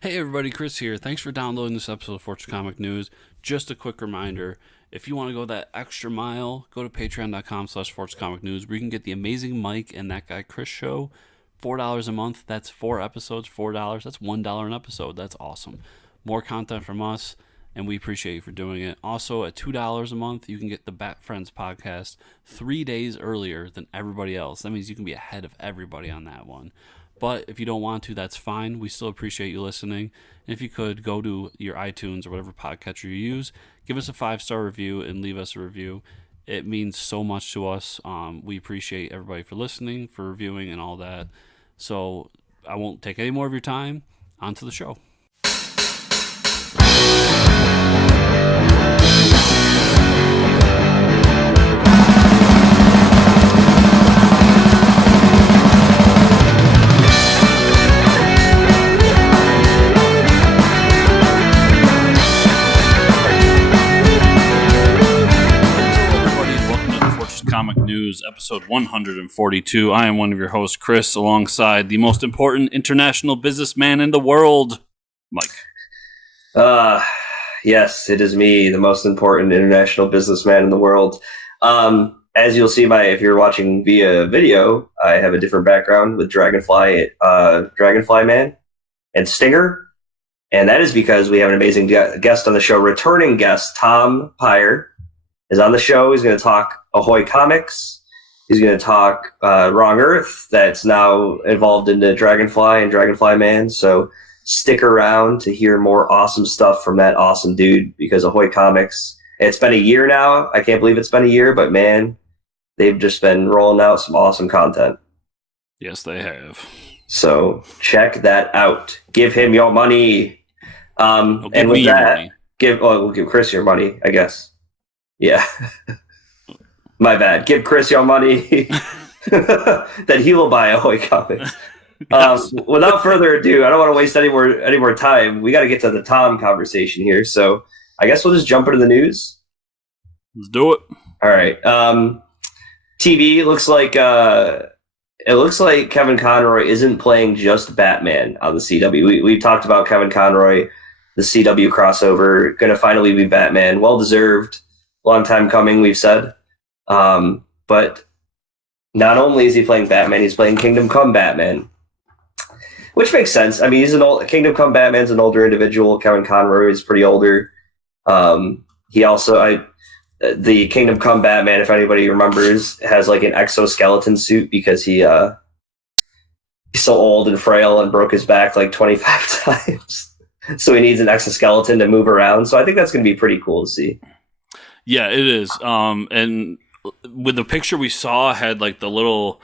Hey everybody, Chris here. Thanks for downloading this episode of Fortune Comic News. Just a quick reminder, if you want to go that extra mile, go to patreon.com/Fortune Comic News where you can get the amazing Mike and that guy Chris show. $4 a month, that's 4 episodes, $4, that's $1 an episode. That's awesome. More content from us, and we appreciate you for doing it. Also, at $2 a month, you can get the Bat Friends podcast 3 days earlier than everybody else. That means you can be ahead of everybody on that one. But if you don't want to, that's fine. We still appreciate you listening. And if you could, go to your iTunes or whatever podcatcher you use, give us a 5-star review and leave us a review. It means so much to us. We appreciate everybody for listening, for reviewing, and all that. So I won't take any more of your time. On to the show. Comic News, episode 142. I am one of your hosts, Chris, alongside the most important international businessman in the world, Mike. Yes, it is me, the most important international businessman in the world. As you'll see if you're watching via video, I have a different background with Dragonfly Man and Stinger. And that is because we have an amazing guest on the show, returning guest, Tom Peyer is on the show. He's going to talk Ahoy Comics. He's going to talk Wrong Earth, that's now involved into Dragonfly and Dragonfly Man. So stick around to hear more awesome stuff from that awesome dude, because Ahoy Comics, it's been a year now. I can't believe it's been a year, but man, they've just been rolling out some awesome content. Yes, they have. So check that out. Give him your money. And with that, we'll give Chris your money, I guess. Yeah. My bad. Give Chris your money. Then he will buy Ahoy Comics. Yes. Without further ado, I don't want to waste any more time. We got to get to the Tom conversation here. So I guess we'll just jump into the news. Let's do it. All right. TV looks like Kevin Conroy isn't playing just Batman on the CW. We've talked about Kevin Conroy, the CW crossover, going to finally be Batman. Well deserved. Long time coming, we've said. But not only is he playing Batman, he's playing Kingdom Come Batman, which makes sense. I mean, Kingdom Come Batman's an older individual. Kevin Conroy is pretty older. He also, the Kingdom Come Batman, if anybody remembers, has like an exoskeleton suit because he's so old and frail and broke his back like 25 times. So he needs an exoskeleton to move around. So I think that's going to be pretty cool to see. Yeah, it is. And with the picture we saw, had like the little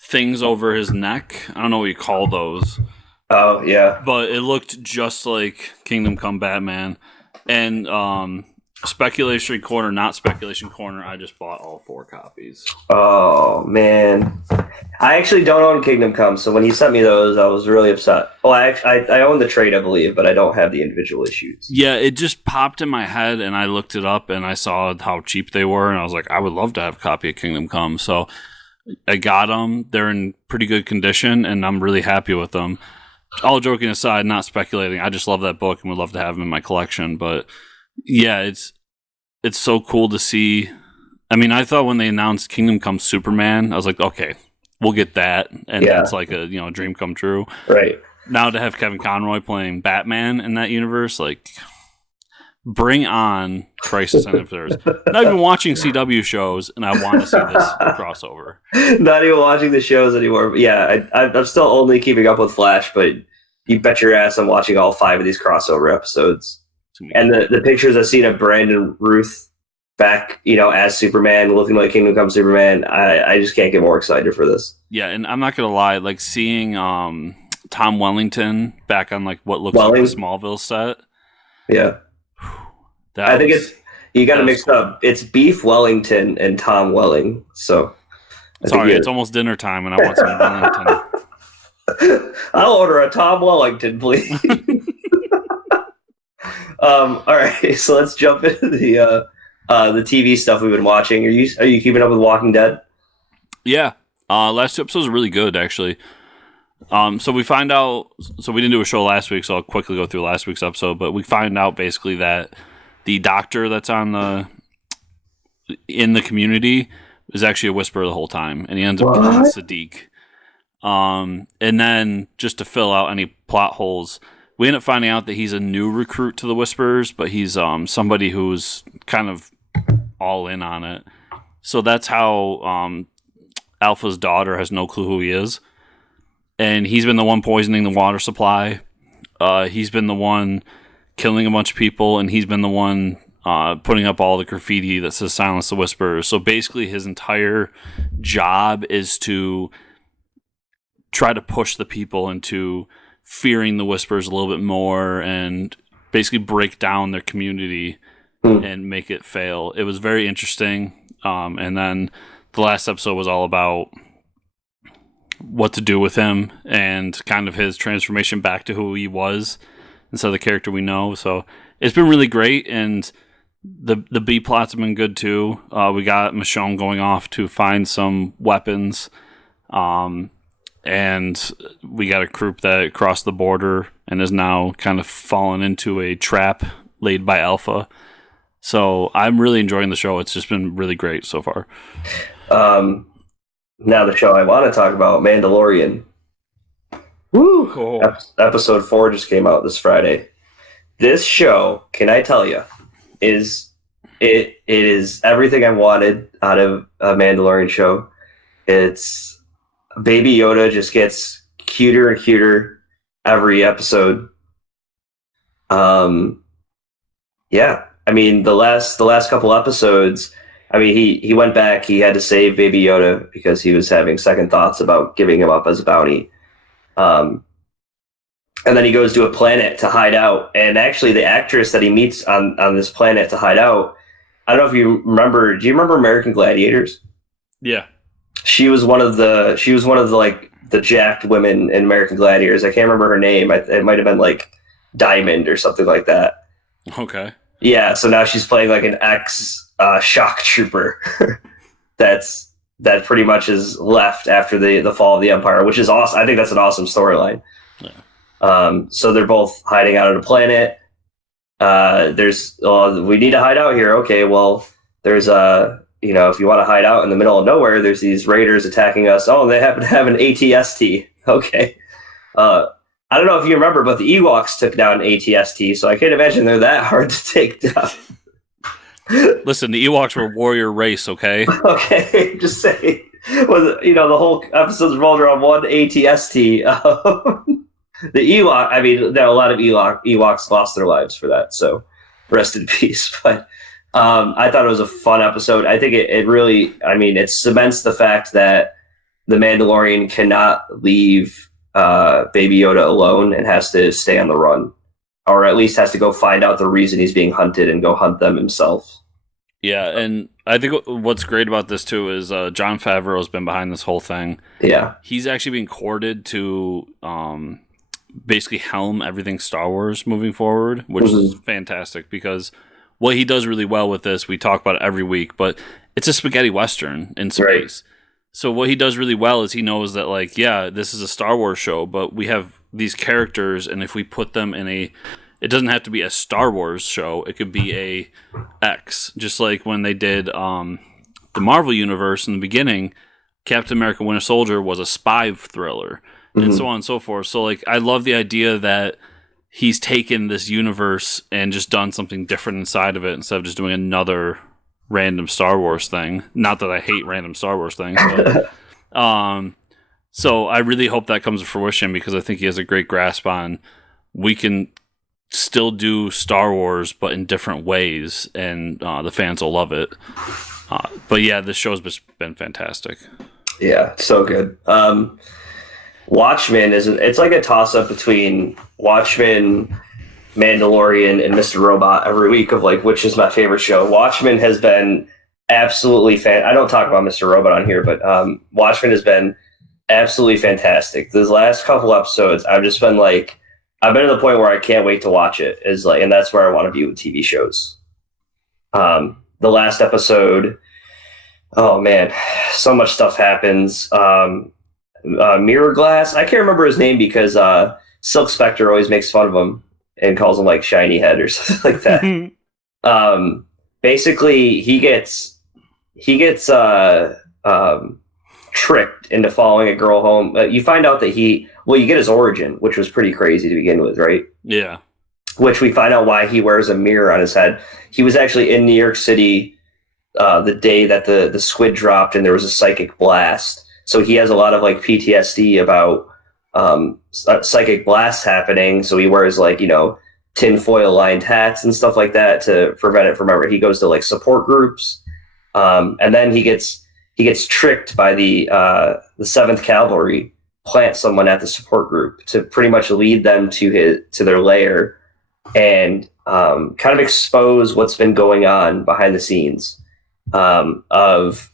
things over his neck. I don't know what you call those. Oh, yeah. But it looked just like Kingdom Come Batman. And Speculation Corner, not Speculation Corner, I just bought all 4 copies. Oh, man. I actually don't own Kingdom Come, so when he sent me those, I was really upset. Well, I own the trade, I believe, but I don't have the individual issues. Yeah, it just popped in my head, and I looked it up, and I saw how cheap they were, and I was like, I would love to have a copy of Kingdom Come. So I got them. They're in pretty good condition, and I'm really happy with them. All joking aside, not speculating, I just love that book and would love to have them in my collection. But yeah, it's so cool to see. I mean, I thought when they announced Kingdom Come Superman, I was like, okay, we'll get that, and that's like a dream come true. Right. Now to have Kevin Conroy playing Batman in that universe, like, bring on Crisis on Infinite Earths. Not even watching CW shows, and I want to see this crossover. Not even watching the shows anymore. But yeah, I'm still only keeping up with Flash, but you bet your ass I'm watching all 5 of these crossover episodes. And the pictures I've seen of Brandon Ruth back, as Superman, looking like Kingdom Come Superman, I just can't get more excited for this. Yeah, and I'm not gonna lie, like seeing Tom Wellington back on like what looks like the Smallville set. Yeah, you got to mix up. It's Beef Wellington and Tom Welling. So sorry, it's almost dinner time, and I want some Wellington. I'll order a Tom Wellington, please. All right, so let's jump into the TV stuff we've been watching. Are you keeping up with Walking Dead? Yeah, last 2 episodes are really good, actually. So we find out. So we didn't do a show last week, so I'll quickly go through last week's episode. But we find out basically that the doctor that's in the community is actually a whisperer the whole time, and he ends up killing Sadiq. And then just to fill out any plot holes, we end up finding out that he's a new recruit to the Whisperers, but he's somebody who's kind of all in on it. So that's how Alpha's daughter has no clue who he is. And he's been the one poisoning the water supply. He's been the one killing a bunch of people, and he's been the one putting up all the graffiti that says "Silence the Whisperers." So basically, his entire job is to try to push the people into fearing the Whisperers a little bit more, and basically break down their community and make it fail. It was very interesting. And then the last episode was all about what to do with him and kind of his transformation back to who he was instead of the character we know. So it's been really great, and the B plots have been good too. We got Michonne going off to find some weapons, and we got a group that crossed the border and is now kind of fallen into a trap laid by Alpha. So I'm really enjoying the show. It's just been really great so far. Now the show I want to talk about, Mandalorian. Woo! Cool. Episode 4 just came out this Friday. This show, can I tell you, is everything I wanted out of a Mandalorian show. It's Baby Yoda just gets cuter and cuter every episode. Yeah. I mean, the last couple episodes, I mean, he went back. He had to save Baby Yoda because he was having second thoughts about giving him up as a bounty. And then he goes to a planet to hide out. And actually, the actress that he meets on this planet to hide out, I don't know if you remember. Do you remember American Gladiators? Yeah. She was one of the like the jacked women in American Gladiators. I can't remember her name. It might have been like Diamond or something like that. Okay. Yeah. So now she's playing like an ex shock trooper that pretty much is left after the fall of the Empire, which is awesome. I think that's an awesome storyline. Yeah. So they're both hiding out on a planet. We need to hide out here. Okay, well, there's if you want to hide out in the middle of nowhere, there's these raiders attacking us. Oh, they happen to have an ATST. Okay. I don't know if you remember, but the Ewoks took down ATST, so I can't imagine they're that hard to take down. Listen, the Ewoks were a warrior race, okay? Okay, just saying. Well, the whole episode's rolled around one ATST. The Ewok, I mean, a lot of Ewoks lost their lives for that, so rest in peace. But I thought it was a fun episode. I think it really, I mean, it cements the fact that the Mandalorian cannot leave Baby Yoda alone and has to stay on the run. Or at least has to go find out the reason he's being hunted and go hunt them himself. Yeah, and I think what's great about this, too, is Jon Favreau has been behind this whole thing. Yeah. He's actually being courted to basically helm everything Star Wars moving forward, which is fantastic because what he does really well with this, we talk about it every week, but it's a spaghetti Western in space. Right. So what he does really well is he knows that, like, yeah, this is a Star Wars show, but we have these characters, and if we put them in it doesn't have to be a Star Wars show. It could be a X, just like when they did the Marvel Universe in the beginning. Captain America: Winter Soldier was a spy thriller, and so on and so forth. So, like, I love the idea that he's taken this universe and just done something different inside of it instead of just doing another random Star Wars thing. Not that I hate random Star Wars things, but so I really hope that comes to fruition because I think he has a great grasp on we can still do Star Wars but in different ways, and the fans will love it. But yeah, this show's been fantastic. Yeah, so good. Watchmen it's like a toss-up between Watchmen, Mandalorian, and Mr. Robot every week of like which is my favorite show. Watchmen has been absolutely I don't talk about Mr. Robot on here, but Watchmen has been absolutely fantastic. These last couple episodes, I've just been like, I've been to the point where I can't wait to watch it. And that's where I want to be with TV shows. The last episode, oh man, so much stuff happens. Mirror Glass. I can't remember his name because Silk Spectre always makes fun of him and calls him like Shiny Head or something like that. Basically, he gets tricked into following a girl home. You find out that you get his origin, which was pretty crazy to begin with, right? Yeah. Which we find out why he wears a mirror on his head. He was actually in New York City the day that the squid dropped and there was a psychic blast. So he has a lot of like PTSD about psychic blasts happening. So he wears like, tinfoil lined hats and stuff like that to prevent it from ever. He goes to like support groups. And then he gets tricked by the 7th Cavalry, plant someone at the support group to pretty much lead them to their lair and kind of expose what's been going on behind the scenes. Of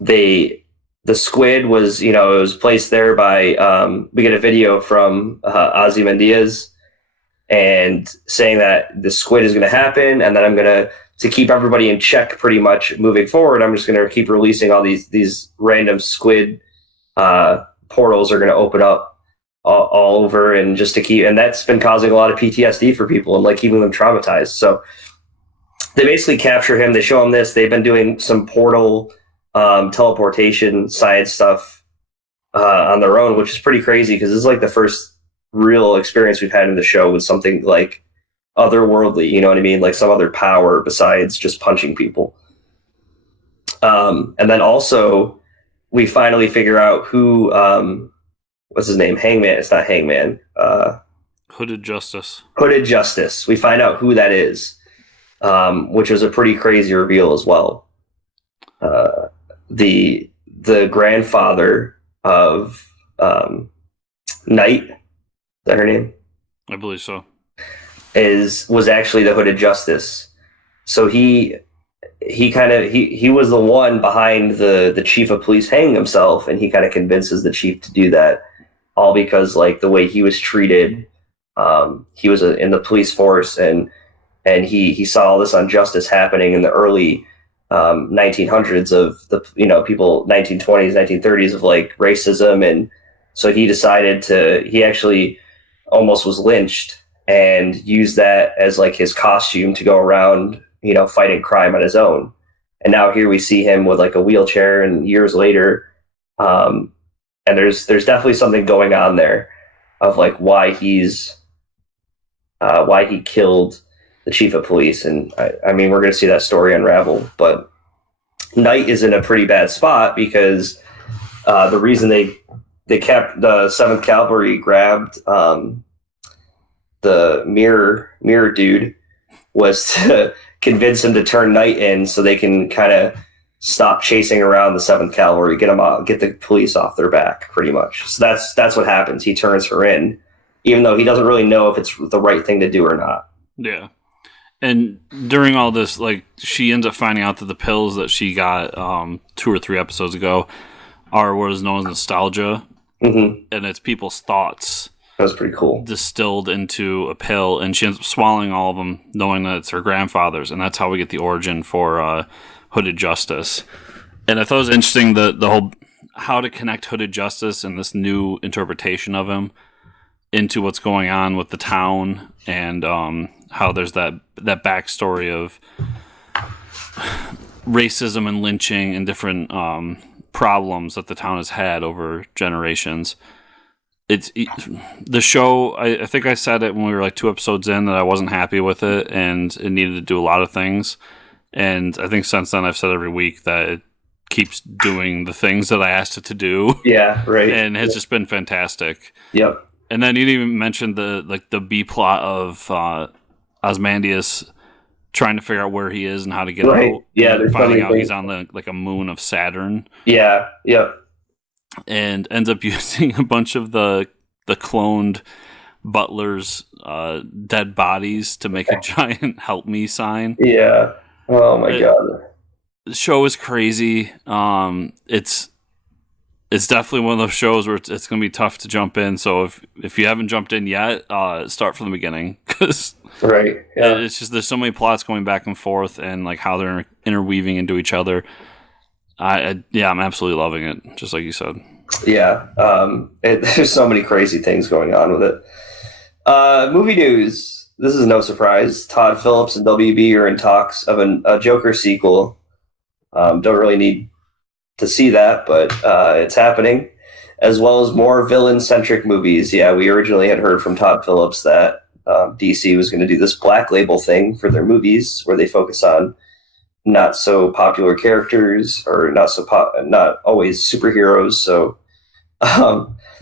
the squid was, it was placed there by, we get a video from Ozymandias and saying that the squid is going to happen, and then I'm going to keep everybody in check pretty much moving forward. I'm just going to keep releasing all these random squid portals are going to open up all over, and just to keep, and that's been causing a lot of PTSD for people and like keeping them traumatized. So they basically capture him. They show him this. They've been doing some portal teleportation science stuff on their own, which is pretty crazy because this is like the first real experience we've had in the show with something like otherworldly, you know what I mean? Like some other power besides just punching people. And then also we finally figure out who, what's his name? Hangman. It's not Hangman. Hooded Justice. Hooded Justice. We find out who that is, which was a pretty crazy reveal as well. The grandfather of Knight, is that her name? I believe so. Was actually the Hooded Justice. So he was the one behind the chief of police hanging himself, and he kind of convinces the chief to do that, all because like the way he was treated. He was in the police force, and he saw all this injustice happening in the early 1900s of the people, 1920s, 1930s, of like racism, and so he actually almost was lynched and used that as like his costume to go around fighting crime on his own. And now here we see him with like a wheelchair, and years later, and there's definitely something going on there of like why he killed the chief of police. And I mean, we're going to see that story unravel, but Knight is in a pretty bad spot because the reason they kept the 7th Cavalry grabbed the mirror dude was to convince him to turn Knight in so they can kind of stop chasing around the 7th Cavalry, get them out, get the police off their back, pretty much. So that's what happens. He turns her in, even though he doesn't really know if it's the right thing to do or not. Yeah. And during all this, like, she ends up finding out that the pills that she got 2 or 3 episodes ago are what is known as nostalgia. Mm-hmm. And it's people's thoughts. That was pretty cool. Distilled into a pill, and she ends up swallowing all of them, knowing that it's her grandfather's, and that's how we get the origin for Hooded Justice. And I thought it was interesting the whole how to connect Hooded Justice and this new interpretation of him into what's going on with the town, and how there's that backstory of racism and lynching and different problems that the town has had over generations. The show, I think I said it when we were like 2 episodes in that I wasn't happy with it and it needed to do a lot of things. And I think since then I've said every week that it keeps doing the things that I asked it to do. Yeah, right. And it's just been fantastic. Yep. And then you didn't even mention the B plot of Ozymandias trying to figure out where he is and how to get out. Yeah, and finding out he's on a moon of Saturn. Yeah, yep. And ends up using a bunch of the cloned Butler's dead bodies to make a giant help me sign. Yeah. Oh my god. The show is crazy. It's definitely one of those shows where it's going to be tough to jump in. So if you haven't jumped in yet, start from the beginning, because right. Yeah. It's just there's so many plots going back and forth, and like how they're interweaving into each other. I'm absolutely loving it, just like you said. Yeah, there's so many crazy things going on with it. Movie news. This is no surprise. Todd Phillips and WB are in talks of a Joker sequel. Don't really need to see that, but it's happening. As well as more villain-centric movies. Yeah, we originally had heard from Todd Phillips that DC was going to do this Black Label thing for their movies, where they focus on not so popular characters or not always superheroes. So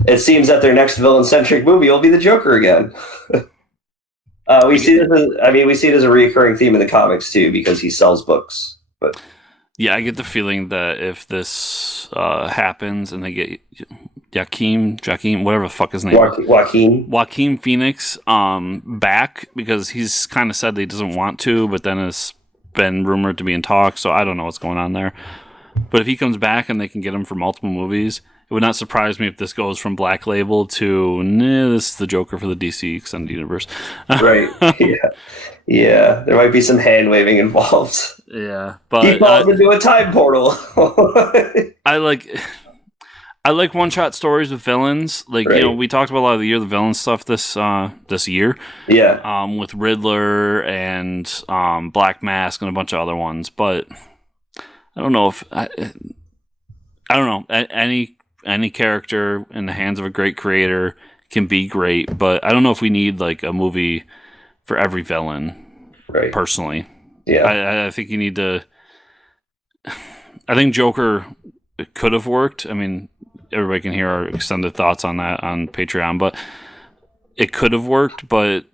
it seems that their next villain-centric movie will be the Joker again. We see it as a recurring theme in the comics too, because he sells books. But yeah, I get the feeling that if this happens and they get Joaquin, whatever the fuck his name is. Joaquin Phoenix back, because he's kind of said that he doesn't want to, but then it's been rumored to be in talks, so I don't know what's going on there. But if he comes back and they can get him for multiple movies, it would not surprise me if this goes from Black Label to, this is the Joker for the DC Extended Universe. Right. Yeah. There might be some hand waving involved. Yeah, but he falls into a time portal. I like one-shot stories with villains. Like, right. We talked about a lot of the villain stuff this year. Yeah. With Riddler and Black Mask and a bunch of other ones, but I don't know if I don't know, any character in the hands of a great creator can be great, but I don't know if we need like a movie for every villain. Right. Personally. Yeah. I think you need to. I think Joker could have worked. I mean, everybody can hear our extended thoughts on that on Patreon, but it could have worked. But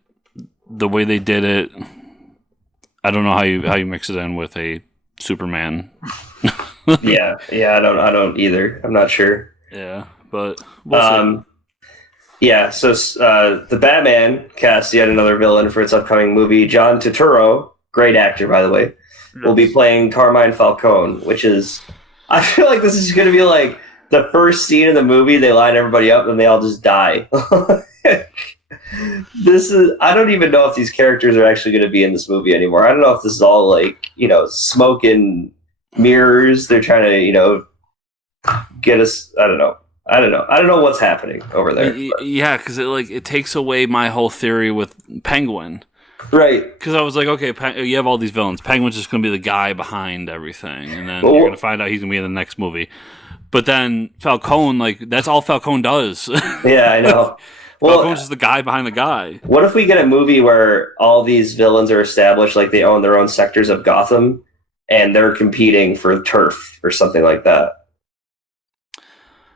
the way they did it, I don't know how you mix it in with a Superman. yeah, I don't either. I'm not sure. Yeah, but we'll see. Yeah, so the Batman cast yet another villain for its upcoming movie. John Turturro, great actor by the way, will be playing Carmine Falcone, which is, I feel like this is going to be like the first scene in the movie. They line everybody up and they all just die. I don't even know if these characters are actually going to be in this movie anymore. I don't know if this is all like, smoke and mirrors. They're trying to, get us. I don't know. I don't know what's happening over there. Yeah, because it takes away my whole theory with Penguin. Right. Because I was like, okay, you have all these villains. Penguin's just going to be the guy behind everything. And then you're going to find out he's going to be in the next movie. But then Falcone, that's all Falcone does. Yeah, I know. Falcone's just the guy behind the guy. What if we get a movie where all these villains are established, like they own their own sectors of Gotham, and they're competing for turf or something like that?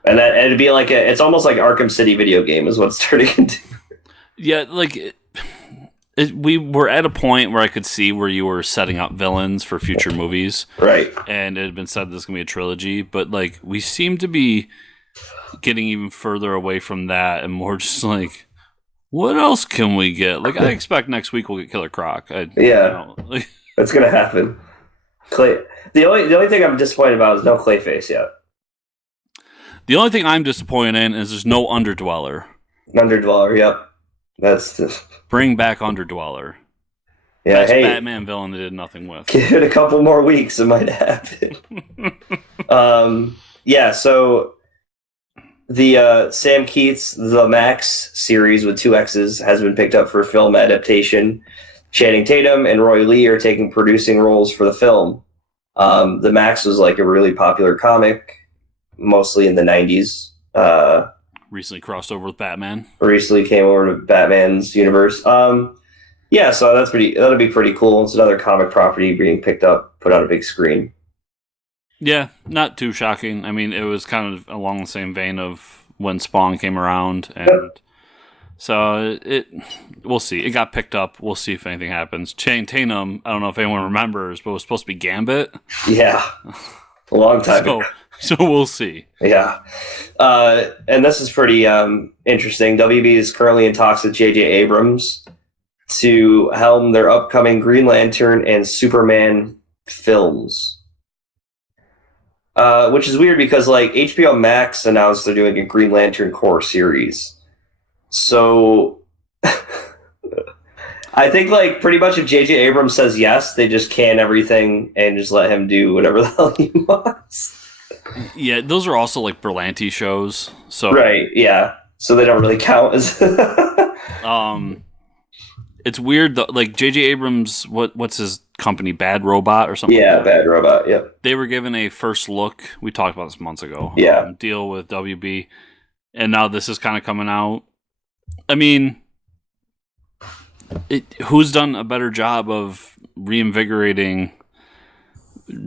And it'd be like it's almost like Arkham City video game is what it's turning into. Yeah, we were at a point where I could see where you were setting up villains for future movies. Right. And it had been said this is going to be a trilogy, but we seem to be getting even further away from that and more just what else can we get? I expect next week we'll get Killer Croc. That's going to happen. The only thing I'm disappointed about is no Clayface yet. The only thing I'm disappointed in is there's no Underdweller. Underdweller, yep. That's just... Bring back Underdweller. Yeah, Best Batman villain they did nothing with. Give it a couple more weeks, it might happen. So the Sam Keith's The Max series with 2 X's has been picked up for film adaptation. Channing Tatum and Roy Lee are taking producing roles for the film. The Max was a really popular comic, mostly in the 90s. Recently crossed over with Batman. Recently came over to Batman's universe. So that'll be pretty cool. It's another comic property being picked up, put on a big screen. Yeah, not too shocking. I mean, it was kind of along the same vein of when Spawn came around, and so we'll see. It got picked up. We'll see if anything happens. Channing Tatum, I don't know if anyone remembers, but it was supposed to be Gambit. Yeah, a long time ago. So we'll see. Yeah. And this is pretty interesting. WB is currently in talks with J.J. Abrams to helm their upcoming Green Lantern and Superman films. Which is weird because HBO Max announced they're doing a Green Lantern core series. So I think pretty much if J.J. Abrams says yes, they just can everything and just let him do whatever the hell he wants. Yeah, those are also like Berlanti shows. So Right, yeah. So they don't really count as. it's weird though. Like J.J. Abrams, what's his company, Bad Robot or something like Yeah, that. Bad Robot. Yep. They were given a first look. We talked about this months ago. Yeah. Deal with WB, and now this is kind of coming out. I mean, who's done a better job of reinvigorating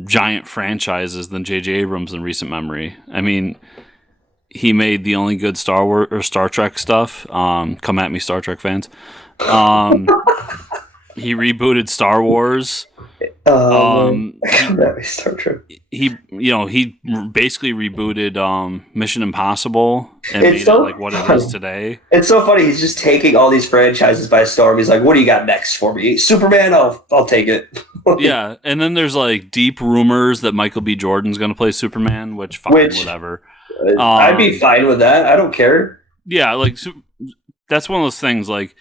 giant franchises than J.J. Abrams in recent memory? I mean, he made the only good Star Wars or Star Trek stuff. Come at me, Star Trek fans. He rebooted Star Wars. Star Trek. He basically rebooted Mission Impossible and It's made so it like what funny. it is today. It's so funny. He's just taking all these franchises by storm. He's like, "What do you got next for me? Superman? I'll take it." Yeah, and then there's like deep rumors that Michael B. Jordan's going to play Superman, which fine, whatever. I'd be fine with that. I don't care. Yeah, like that's one of those things. Like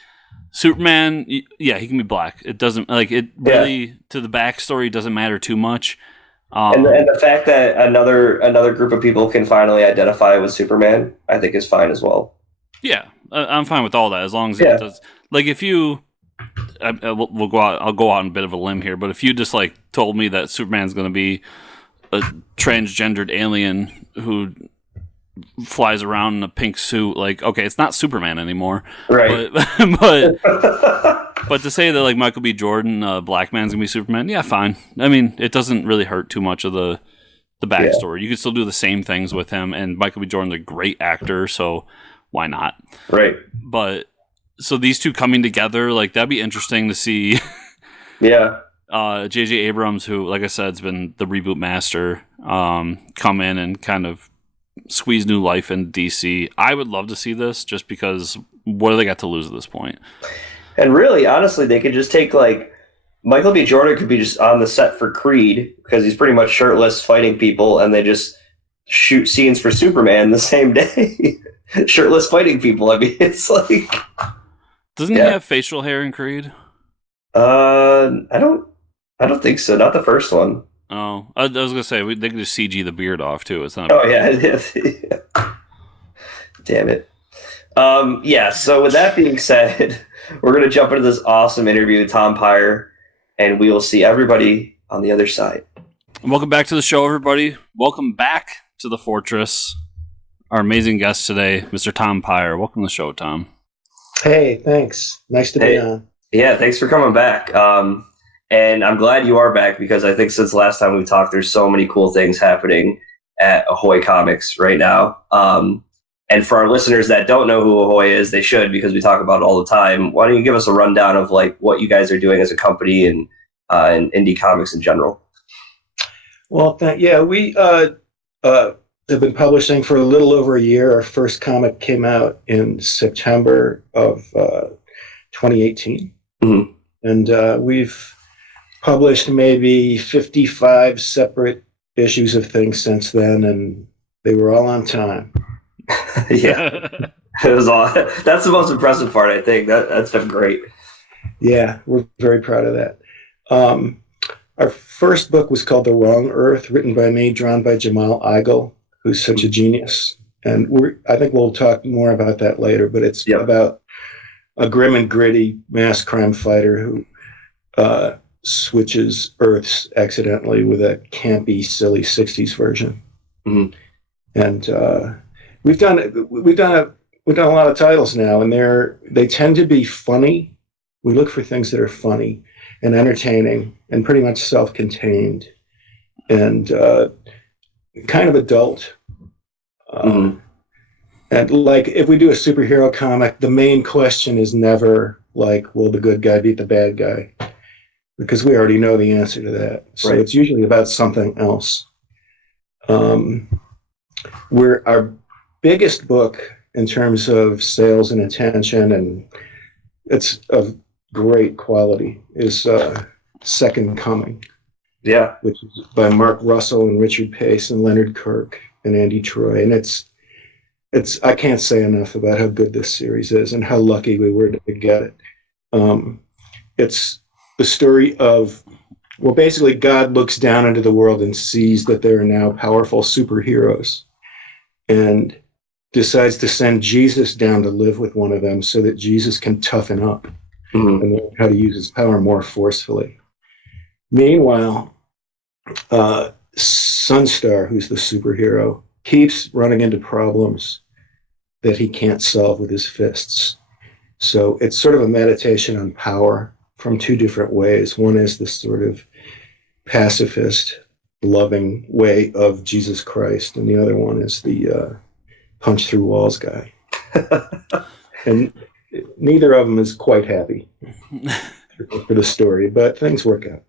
Superman, yeah, he can be black. It doesn't like it really to the backstory doesn't matter too much. And the fact that another group of people can finally identify with Superman, I think, is fine as well. Yeah, I'm fine with all that as long as it does. Like if you, we'll go out. I'll go out on a bit of a limb here, but if you just like told me that Superman's going to be a transgendered alien who flies around in a pink suit, like okay, it's not Superman anymore, right? But to say that like Michael B. Jordan, black man's gonna be Superman, yeah, fine. I mean, it doesn't really hurt too much of the backstory. Yeah. You can still do the same things with him, and Michael B. Jordan's a great actor, so why not? Right. But so these two coming together, like that'd be interesting to see. Yeah. J.J. Abrams, who, like I said, has been the reboot master, come in and kind of squeeze new life in DC. I would love to see this just because what do they got to lose at this point? And really, honestly, they could just take like Michael B. Jordan could be just on the set for Creed because he's pretty much shirtless fighting people, and they just shoot scenes for Superman the same day, shirtless fighting people. I mean, it's like doesn't he have facial hair in Creed? I don't think so. Not the first one. Oh, I was gonna say they could just CG the beard off too. It's not. Oh yeah. Damn it. Yeah. So with that being said, we're gonna jump into this awesome interview with Tom Peyer, and we will see everybody on the other side. Welcome back to the show, everybody. Welcome back to the Fortress. Our amazing guest today, Mr. Tom Peyer. Welcome to the show, Tom. Hey, thanks. Nice to be on. Yeah, thanks for coming back. And I'm glad you are back because I think since last time we talked, there's so many cool things happening at Ahoy Comics right now. And for our listeners that don't know who Ahoy is, they should because we talk about it all the time. Why don't you give us a rundown of like what you guys are doing as a company and indie comics in general? Well, we have been publishing for a little over a year. Our first comic came out in September of 2018. Mm-hmm. And we've published maybe 55 separate issues of things since then, and they were all on time. Yeah, it was all. That's the most impressive part, I think. That's been great. Yeah, we're very proud of that. Our first book was called The Wrong Earth, written by me, drawn by Jamal Igle, who's such a genius. And I think we'll talk more about that later, but it's about a grim and gritty mass crime fighter who switches Earths accidentally with a campy, silly 60s version. Mm-hmm. And we've done a lot of titles now, and they tend to be funny. We look for things that are funny and entertaining and pretty much self-contained and kind of adult. Mm-hmm. And like if we do a superhero comic, the main question is never like, will the good guy beat the bad guy? Because we already know the answer to that. So It's usually about something else. Our biggest book in terms of sales and attention, and it's of great quality, is Second Coming. Yeah. Which is by Mark Russell and Richard Pace and Leonard Kirk and Andy Troy. And I can't say enough about how good this series is and how lucky we were to get it. It's the story of Well, basically, God looks down into the world and sees that there are now powerful superheroes and decides to send Jesus down to live with one of them so that Jesus can toughen up and learn how to use his power more forcefully. Meanwhile, Sunstar, who's the superhero, keeps running into problems that he can't solve with his fists. So it's sort of a meditation on power from two different ways. One is this sort of pacifist, loving way of Jesus Christ, and the other one is the punch through walls guy. And neither of them is quite happy for the story, but things work out.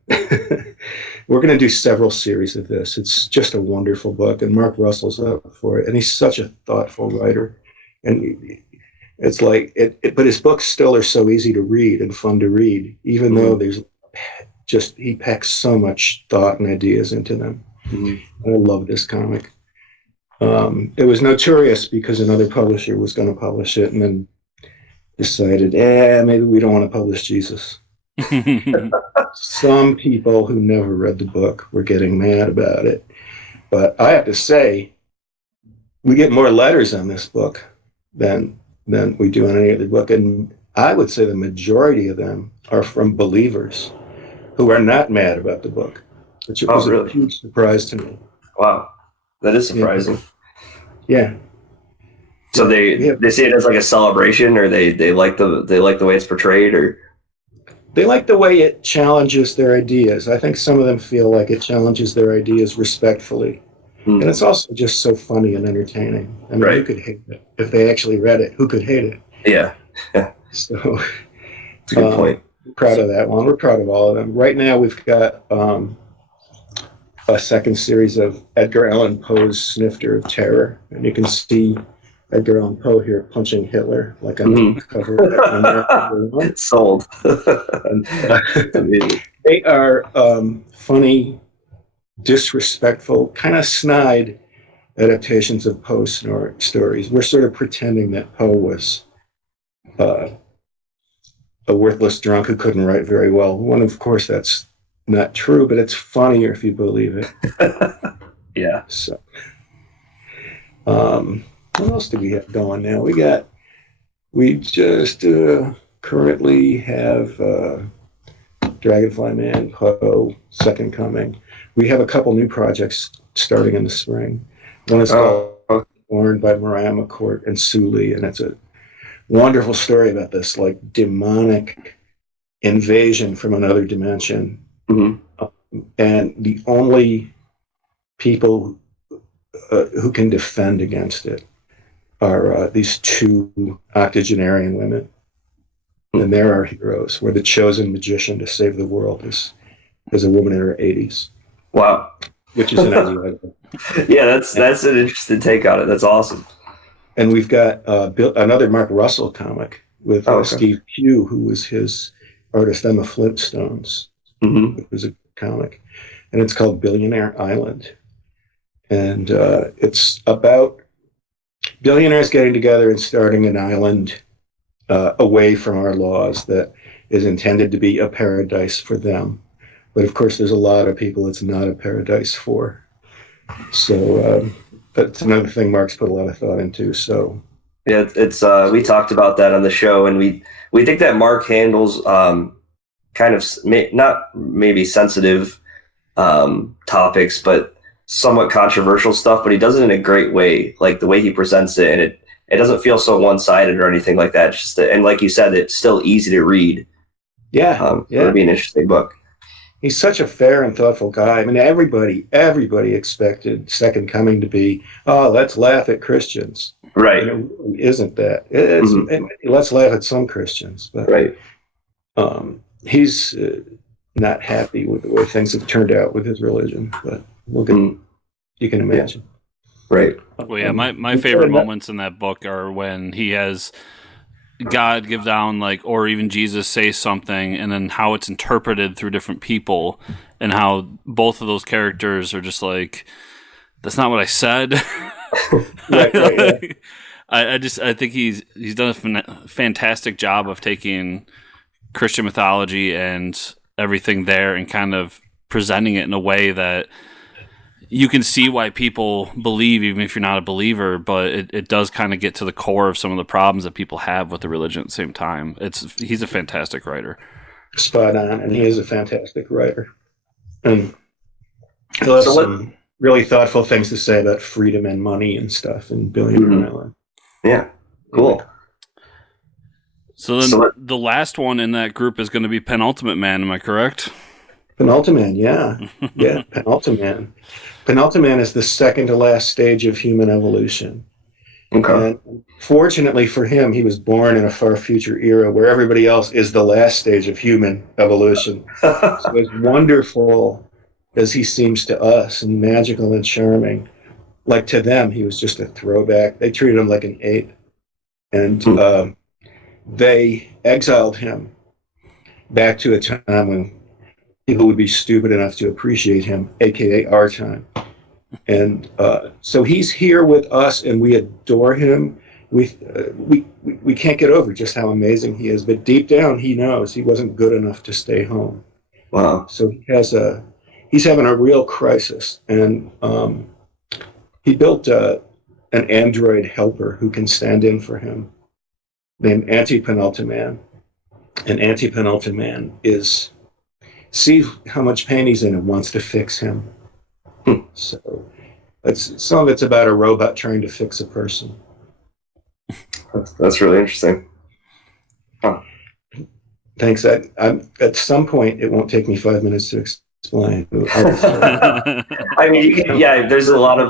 We're going to do several series of this. It's just a wonderful book, and Mark Russell's up for it, and he's such a thoughtful writer. And it's like, but his books still are so easy to read and fun to read, even though he packs so much thought and ideas into them. I love this comic. It was notorious because another publisher was going to publish it and then decided, maybe we don't want to publish Jesus. Some people who never read the book were getting mad about it. But I have to say, we get more letters on this book than we do on any other book. And I would say the majority of them are from believers who are not mad about the book, which was a huge surprise to me. Wow. That is surprising. Yeah. So they see it as like a celebration, or they like the way it's portrayed, or they like the way it challenges their ideas. I think some of them feel like it challenges their ideas respectfully. And it's also just so funny and entertaining. I mean, who could hate it? If they actually read it, who could hate it? Yeah. So that's a good point. We're proud of that one. We're proud of all of them. Right now we've got a second series of Edgar Allan Poe's Snifter of Terror. And you can see Edgar Allan Poe here punching Hitler like on the cover. It's sold. And, they are funny, disrespectful, kind of snide adaptations of Poe's stories. We're sort of pretending that Poe was a worthless drunk who couldn't write very well. When, of course, that's not true, but it's funnier if you believe it. Yeah. So, what else do we have going now? We just currently have Dragonfly Man, Poe, Second Coming. We have a couple new projects starting in the spring. One is called Born by Mariah McCourt and Sue Lee, and it's a wonderful story about this like demonic invasion from another dimension. And the only people who can defend against it are these two octogenarian women. And they're our heroes. We're the chosen magician to save the world as a woman in her 80s. Wow. Which is an idea. Yeah, that's an interesting take on it. That's awesome. And we've got another Mark Russell comic with Steve Pugh, who was his artist on the Flintstones. It was a comic. And it's called Billionaire Island. And it's about billionaires getting together and starting an island away from our laws that is intended to be a paradise for them. But of course, there's a lot of people it's not a paradise for. So that's another thing Mark's put a lot of thought into. So yeah, it's we talked about that on the show, and we think that Mark handles kind of not maybe sensitive topics, but somewhat controversial stuff. But he does it in a great way, like the way he presents it, and it doesn't feel so one-sided or anything like that. It's just and like you said, it's still easy to read. Yeah, it'll be an interesting book. He's such a fair and thoughtful guy. I mean, everybody expected Second Coming to be, let's laugh at Christians. Right. And it really isn't that. Let's laugh at some Christians. But, right. He's not happy with the way things have turned out with his religion. But you can imagine. Yeah. Right. Well, yeah, my favorite moments in that book are when he has God give down, like, or even Jesus say something, and then how it's interpreted through different people, and how both of those characters are just like, that's not what I said. Right. I think he's done a fantastic job of taking Christian mythology and everything there and kind of presenting it in a way that you can see why people believe, even if you're not a believer, but it does kind of get to the core of some of the problems that people have with the religion at the same time. He's a fantastic writer. Spot on, and he is a fantastic writer. And he'll have some really thoughtful things to say about freedom and money and stuff in Billionaire Island. Yeah, cool. So then the last one in that group is going to be Penultimate Man, am I correct? Penultimate, yeah. Yeah, Penultimate. Penultimate is the second to last stage of human evolution. Okay. And fortunately for him, he was born in a far future era where everybody else is the last stage of human evolution. So as wonderful as he seems to us and magical and charming, like to them, he was just a throwback. They treated him like an ape. And they exiled him back to a time when people would be stupid enough to appreciate him, aka our time. And so he's here with us, and we adore him. We can't get over just how amazing he is. But deep down, he knows he wasn't good enough to stay home. Wow. So he's having a real crisis, and he built an android helper who can stand in for him, named Anti-Penultimate. And Anti-Penultimate sees how much pain he's in and wants to fix him. So some of it's about a robot trying to fix a person. That's really interesting. Huh. Thanks. At some point, it won't take me 5 minutes to explain. I mean, there's a lot of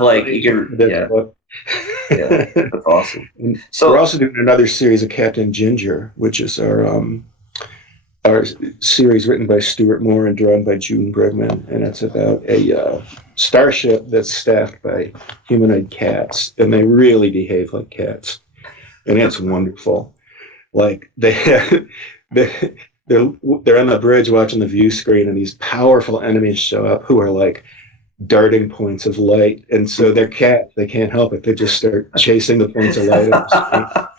that's awesome. So we're also doing another series of Captain Ginger, which is our series written by Stuart Moore and drawn by June Brigman, and it's about a starship that's staffed by humanoid cats, and they really behave like cats, and it's wonderful. Like they're on the bridge watching the view screen, and these powerful enemies show up who are like darting points of light, and so they're cats. They can't help it. They just start chasing the points of light on the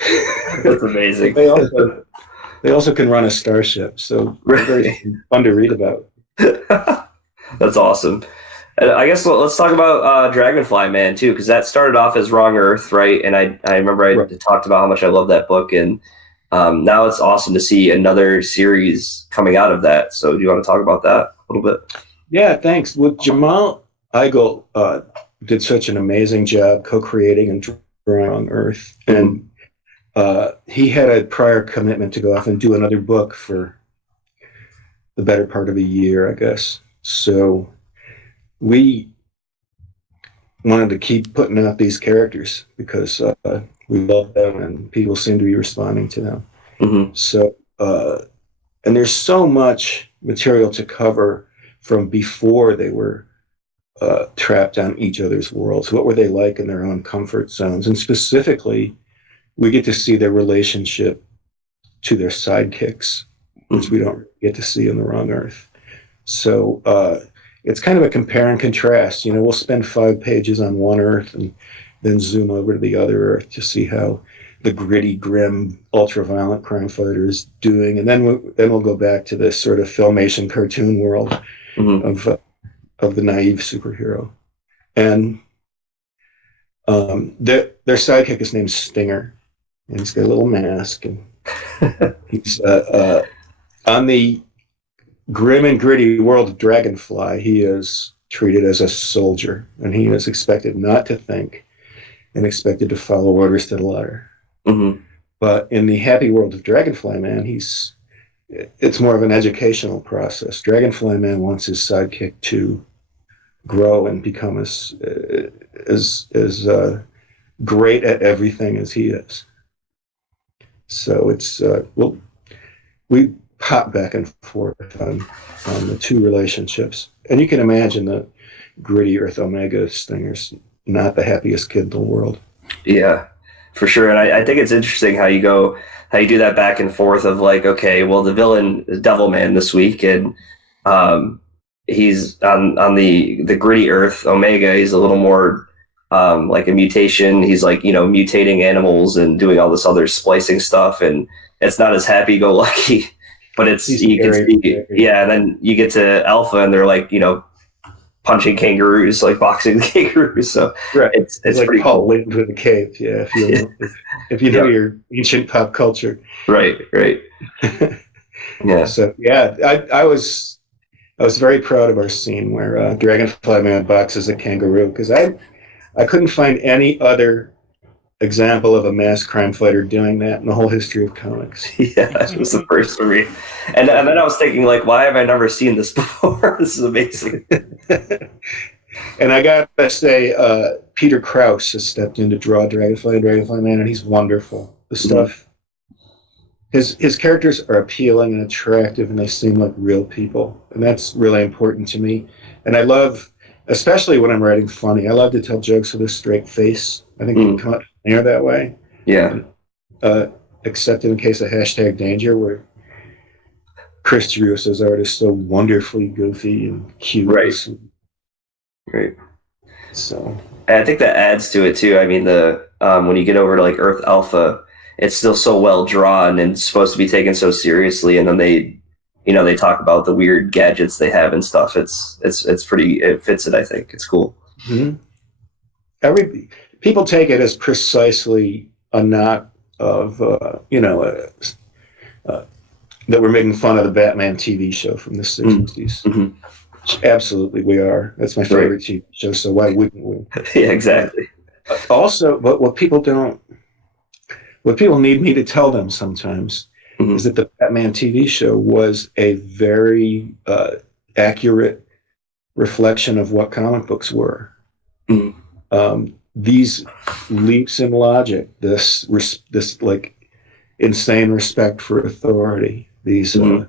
screen. That's amazing. They also can run a starship, so they're very fun to read about. That's awesome. I guess let's talk about Dragonfly Man too, because that started off as Wrong Earth, right? And I remember I talked about how much I love that book, and now it's awesome to see another series coming out of that. So do you want to talk about that a little bit? Yeah, thanks. Well, Jamal Igle did such an amazing job co-creating and drawing Wrong Earth, and he had a prior commitment to go off and do another book for the better part of a year, I guess. So we wanted to keep putting out these characters because we love them and people seem to be responding to them. Mm-hmm. So, and there's so much material to cover from before they were trapped on each other's worlds. What were they like in their own comfort zones? And specifically, we get to see their relationship to their sidekicks, which we don't get to see in the Wrong Earth. So it's kind of a compare and contrast. You know, we'll spend 5 pages on one Earth and then zoom over to the other Earth to see how the gritty, grim, ultra-violent crime fighter is doing, and then we'll go back to this sort of Filmation cartoon world of the naive superhero. And their sidekick is named Stinger, and he's got a little mask, and he's on the grim and gritty world of Dragonfly. He is treated as a soldier, and he is expected not to think and expected to follow orders to the letter. Mm-hmm. But in the happy world of Dragonfly Man, it's more of an educational process. Dragonfly Man wants his sidekick to grow and become as great at everything as he is. So it's we pop back and forth on the two relationships, and you can imagine the gritty Earth Omega Stinger's not the happiest kid in the world. Yeah, for sure. And I think it's interesting how you do that back and forth of like, okay, well, the villain is Devilman this week, and he's on the gritty Earth Omega. He's a little more like a mutation. He's like, mutating animals and doing all this other splicing stuff, and it's not as happy-go-lucky but it's He's you can very, see, very- yeah. And then you get to Alpha, and they're like, punching kangaroos, like boxing kangaroos. So right. it's like pretty Paul cool. Lynde with a cape. Yeah, if you know your ancient pop culture. Right. Yeah. So yeah, I was very proud of our scene where Dragonfly Man boxes a kangaroo, because I couldn't find any other example of a mass crime fighter doing that in the whole history of comics. Yeah, it was the first for me. And then I was thinking, like, why have I never seen this before? This is amazing. And I gotta say, Peter Krause has stepped in to draw Dragonfly and Dragonfly Man, and he's wonderful. The stuff, his characters are appealing and attractive, and they seem like real people, and that's really important to me. And I love, especially when I'm writing funny, I love to tell jokes with a straight face. I think they come out funnier that way. Yeah. Except in the case of Hashtag Danger, where Chris Giusso's art is so wonderfully goofy and cute. Right. So, and I think that adds to it too. I mean, the when you get over to like Earth Alpha, it's still so well drawn and supposed to be taken so seriously, and then they talk about the weird gadgets they have and stuff. It's pretty. It fits it. I think it's cool. Mm-hmm. People take it as precisely a knock of that we're making fun of the Batman TV show from the 60s. Mm-hmm. Which absolutely we are. That's my favorite TV show, so why wouldn't we? Yeah, exactly. Also, but what people need me to tell them sometimes is that the Batman TV show was a very accurate reflection of what comic books were. These leaps in logic, this like insane respect for authority, these the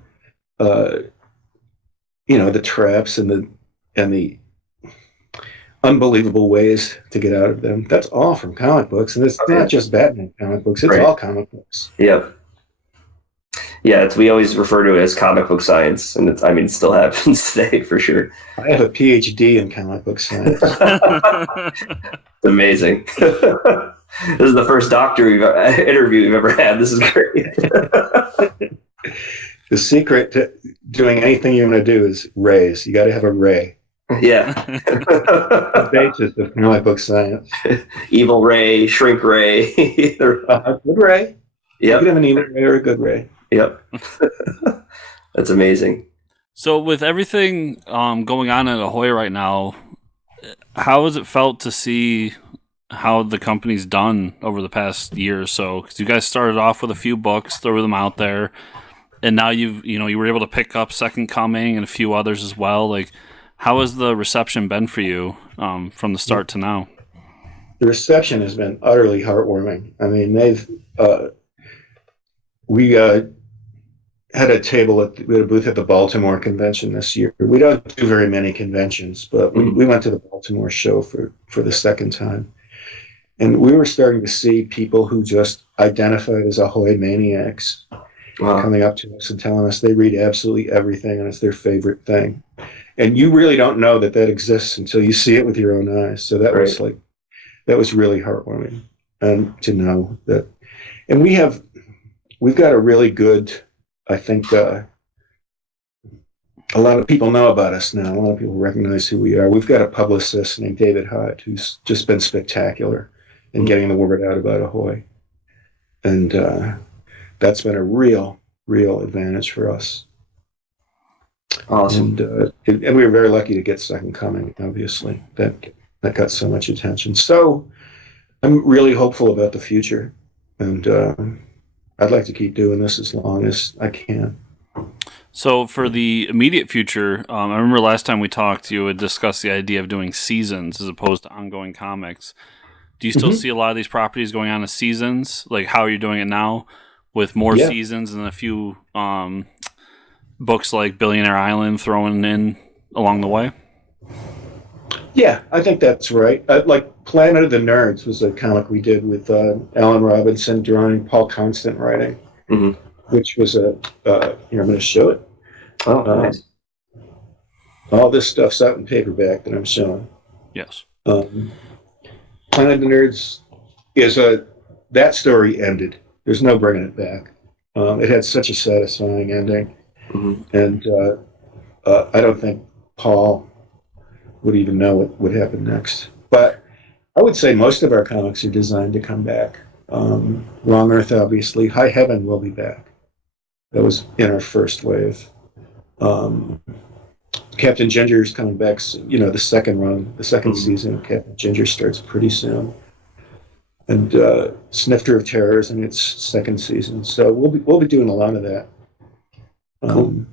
traps and the unbelievable ways to get out of them. That's all from comic books, and it's not just Batman comic books. It's all comic books. Yep. Yeah, we always refer to it as comic book science, and it still happens today for sure. I have a PhD in comic book science. It's amazing. This is the first doctor interview we've ever had. This is great. The secret to doing anything you're going to do is rays. You got to have a ray. Yeah. The basis of comic book science. Evil ray, shrink ray. Good ray. Yeah. You can have an evil ray or a good ray. Yep. That's amazing. So with everything going on at Ahoy right now, how has it felt to see how the company's done over the past year or so? Because you guys started off with a few books, threw them out there, and now you were able to pick up Second Coming and a few others as well. Like, how has the reception been for you from the start to now? The reception has been utterly heartwarming. I mean, we had a booth at the Baltimore convention this year. We don't do very many conventions, but we went to the Baltimore show for the second time. And we were starting to see people who just identified as Ahoy maniacs coming up to us and telling us they read absolutely everything and it's their favorite thing. And you really don't know that exists until you see it with your own eyes. So that was really heartwarming to know that. And we've got a really good, I think, a lot of people know about us now. A lot of people recognize who we are. We've got a publicist named David Hyde who's just been spectacular in getting the word out about Ahoy. And that's been a real advantage for us. Awesome. And we were very lucky to get Second Coming, obviously. That got so much attention. So I'm really hopeful about the future. And I'd like to keep doing this as long as I can. So for the immediate future, I remember last time we talked, you had discussed the idea of doing seasons as opposed to ongoing comics. Do you still see a lot of these properties going on as seasons? Like, how are you doing it now with more seasons and a few books like Billionaire Island thrown in along the way? Yeah, I think that's right. Like Planet of the Nerds was a comic we did with Alan Robinson drawing, Paul Constant writing, which was here, I'm going to show it. Oh, nice. All this stuff's out in paperback that I'm showing. Yes. Planet of the Nerds that story ended. There's no bringing it back. It had such a satisfying ending, Mm-hmm. and I don't think Paul would even know what would happen next. But I would say most of our comics are designed to come back. Wrong Earth, obviously. High Heaven will be back. That was in our first wave. Um, Captain Ginger's coming back. The second run, the 2nd season of Captain Ginger starts pretty soon. And Snifter of Terrors in its 2nd season. So we'll be doing a lot of that. Cool.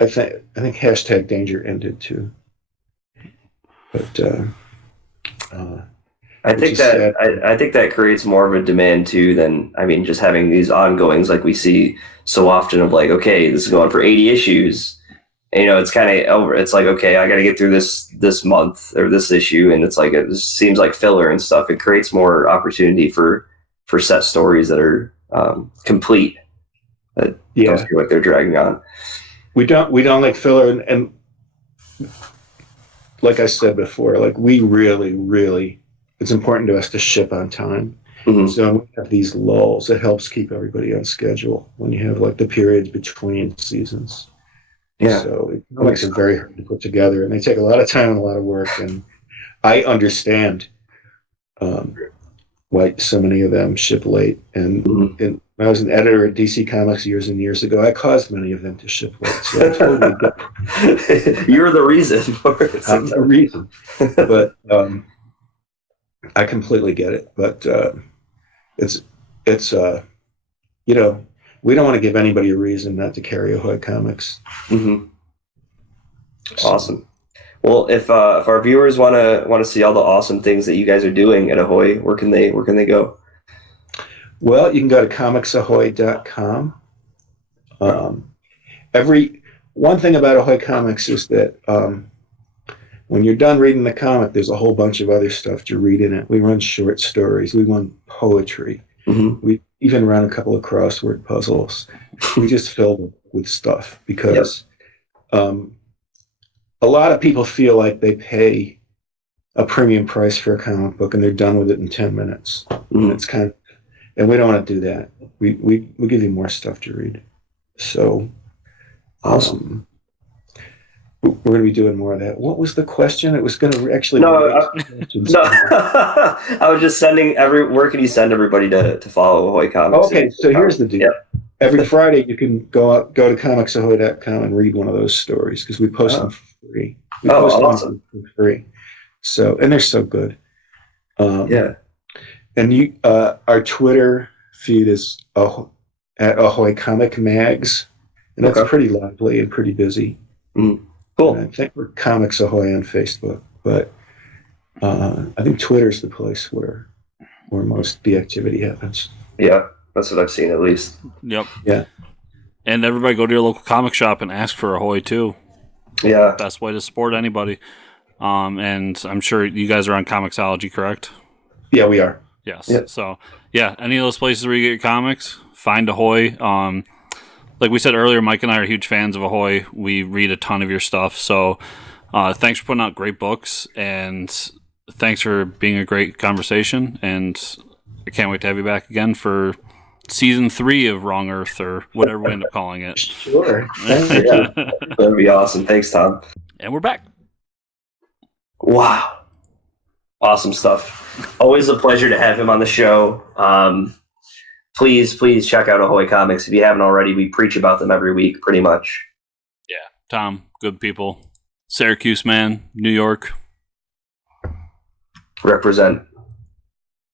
I think hashtag Danger ended too. But I think that I think that creates more of a demand too than just having these ongoings like we see so often of like, okay, this is going for 80 issues. And, it's kind of over. It's like, okay, I got to get through this month or this issue, and it's like it seems like filler and stuff. It creates more opportunity for set stories that are complete. That don't feel like they're dragging on. We don't like filler, and like I said before, like we really, it's important to us to ship on time. Mm-hmm. So when we have these lulls, it helps keep everybody on schedule when you have like the periods between seasons. Yeah. So comics are very hard to put together, and they take a lot of time and a lot of work. And I understand why so many of them ship late. And, and when I was an editor at DC Comics years and years ago, I caused many of them to ship late. So I totally get it. You're the reason for it. I'm the reason. But I completely get it. But it's we don't want to give anybody a reason not to carry Ahoy Comics. Mm-hmm. Awesome. Well, if our viewers want to see all the awesome things that you guys are doing at Ahoy, where can they go? Well, you can go to comicsahoy.com. One thing about Ahoy Comics is that when you're done reading the comic, there's a whole bunch of other stuff to read in it. We run short stories. We run poetry. Mm-hmm. We even run a couple of crossword puzzles. We just fill them with stuff because a lot of people feel like they pay a premium price for a comic book and they're done with it in 10 minutes. Mm-hmm. It's and we don't want to do that. We give you more stuff to read. So awesome. We're going to be doing more of that. What was the question? It was going to actually. No. I was just sending where can you send everybody to follow Ahoy Comics? Okay, so here's the deal. Yep. Every Friday you can go to comicsahoy.com and read one of those stories because we post them for free. We post awesome. them for free. So, and they're so good. Yeah. And our Twitter feed is at Ahoy Comic Mags, and that's pretty lively and pretty busy. Mm. Cool. And I think we're Comics Ahoy on Facebook, but I think Twitter's the place where most the activity happens. Yeah, that's what I've seen at least. Yep. Yeah. And everybody go to your local comic shop and ask for Ahoy too. Yeah. Best way to support anybody. And I'm sure you guys are on Comixology, correct? Yeah, we are. Yes. Yep. So, yeah, any of those places where you get your comics, find Ahoy. Like we said earlier, Mike and I are huge fans of Ahoy. We read a ton of your stuff. So, thanks for putting out great books, and thanks for being a great conversation. And I can't wait to have you back again for season 3 of Wrong Earth, or whatever we end up calling it. Sure. Yeah, that'd be awesome. Thanks, Tom. And we're back. Wow. Awesome stuff. Always a pleasure to have him on the show. Please check out Ahoy Comics. If you haven't already, we preach about them every week, pretty much. Yeah. Tom, good people. Syracuse, man. New York. Represent.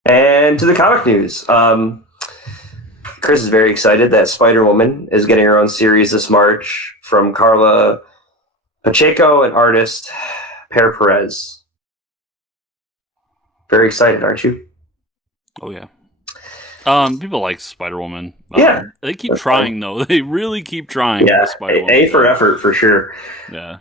And to the comic news. Chris is very excited that Spider-Woman is getting her own series this March from Carla Pacheco and artist Per Perez. Very excited, aren't you? Oh, yeah. People like Spider-Woman. Yeah. They keep trying, though. They really keep trying. Yeah, with Spider-Woman. A for effort, for sure. Yeah.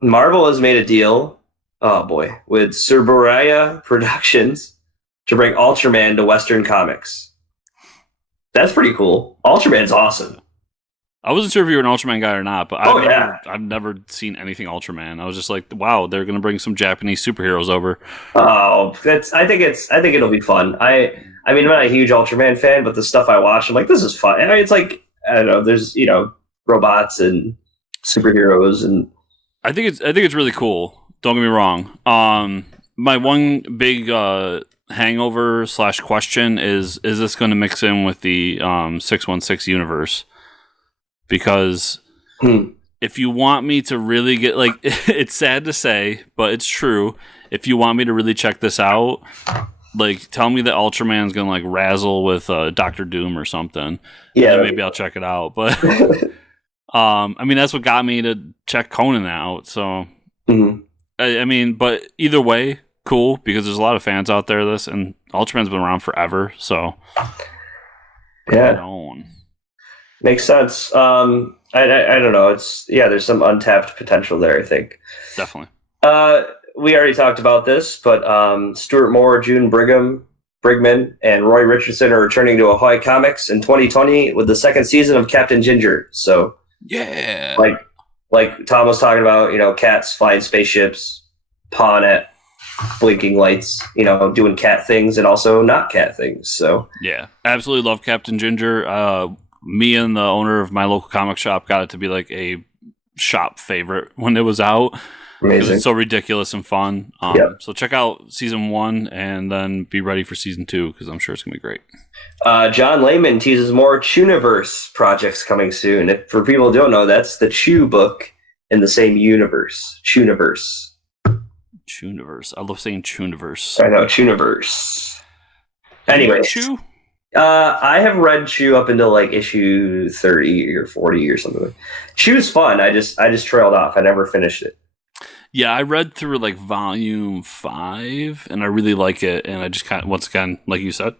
Marvel has made a deal, with Suburaya Productions to bring Ultraman to Western comics. That's pretty cool. Ultraman's awesome. I wasn't sure if you were an Ultraman guy or not, but I've never seen anything Ultraman. I was just like, wow, they're going to bring some Japanese superheroes over. Oh, I think it'll be fun. I I mean, I'm not a huge Ultraman fan, but the stuff I watch, I'm like, this is fun. I mean, it's like, I don't know, there's, robots and superheroes, and I think it's really cool. Don't get me wrong. My one big hangover / question is this going to mix in with the 616 universe? Because if you want me to really get, like, it's sad to say, but it's true. If you want me to really check this out, like, tell me that Ultraman's gonna like razzle with Doctor Doom or something. Yeah, maybe I'll check it out. But I mean, that's what got me to check Conan out. So I mean, but either way, cool, because there's a lot of fans out there of this, and Ultraman's been around forever. So makes sense. I don't know. There's some untapped potential there, I think. Definitely. We already talked about this, but Stuart Moore, June Brigman, and Roy Richardson are returning to Ahoy Comics in 2020 with the second season of Captain Ginger. So, yeah, like Tom was talking about, cats flying spaceships, pawing at blinking lights, doing cat things and also not cat things. So, yeah, absolutely love Captain Ginger. Me and the owner of my local comic shop got it to be like a shop favorite when it was out. Amazing. It's so ridiculous and fun. So check out season 1 and then be ready for season 2 because I'm sure it's gonna be great. John Layman teases more Chuniverse projects coming soon. If for people who don't know, that's the Chew book in the same universe. Chuniverse. I love saying Chuniverse. I know, Chuniverse. Anyway, Chew. I have read Chew up until like issue 30 or 40 or something. Chew's fun. I just trailed off. I never finished it. Yeah, I read through like volume 5, and I really like it. And I just kind of, once again, like you said,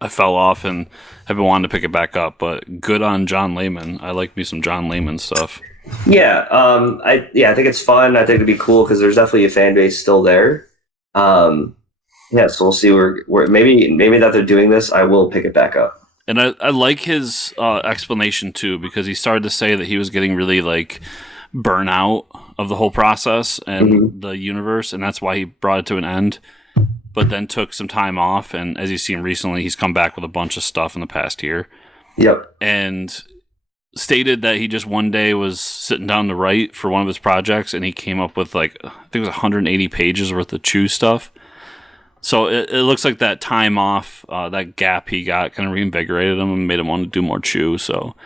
I fell off and have been wanting to pick it back up. But good on John Layman. I like me some John Layman stuff. Yeah, I think it's fun. I think it'd be cool because there's definitely a fan base still there. So we'll see where maybe that they're doing this. I will pick it back up. And I like his explanation too, because he started to say that he was getting really like burnout of the whole process and the universe, and that's why he brought it to an end. But then took some time off, and as you've seen recently, he's come back with a bunch of stuff in the past year. Yep. And stated that he just one day was sitting down to write for one of his projects, and he came up with like, I think it was 180 pages worth of Chew stuff. So it looks like that time off, that gap he got, kind of reinvigorated him and made him want to do more Chew. So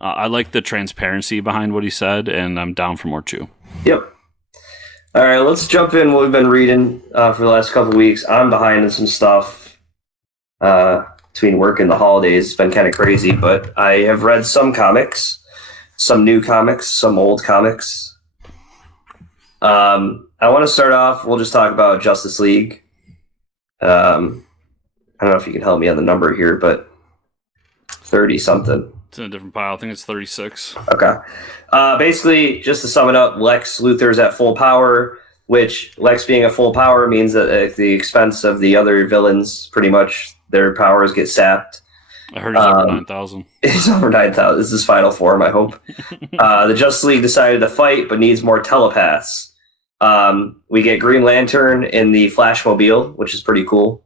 I like the transparency behind what he said, and I'm down for more Chew. Yep. All right, let's jump in what we've been reading for the last couple of weeks. I'm behind in some stuff between work and the holidays. It's been kind of crazy, but I have read some comics, some new comics, some old comics. I want to start off, we'll just talk about Justice League. I don't know if you can help me on the number here, but 30 something. It's in a different pile. I think it's 36. Okay. Basically, just to sum it up, Lex Luthor's at full power, which Lex being at full power means that at the expense of the other villains, pretty much their powers get sapped. I heard he's over 9,000. He's over 9,000. This is his final form, I hope. The Justice League decided to fight, but needs more telepaths. We get Green Lantern in the Flashmobile, which is pretty cool.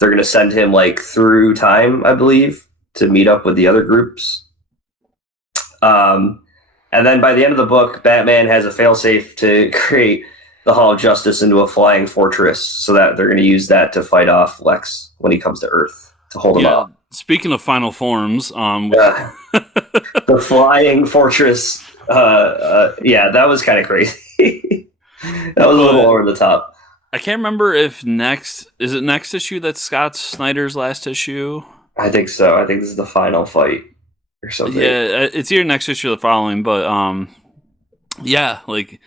They're going to send him like through time, I believe, to meet up with the other groups. And then by the end of the book, Batman has a failsafe to create the Hall of Justice into a flying fortress, so that they're going to use that to fight off Lex when he comes to Earth to hold him off. Speaking of final forms, the flying fortress, that was kind of crazy. That was a little over the top. I can't remember if next issue that's Scott Snyder's last issue? I think so. I think this is the final fight or something. Yeah, it's either next issue or the following, but like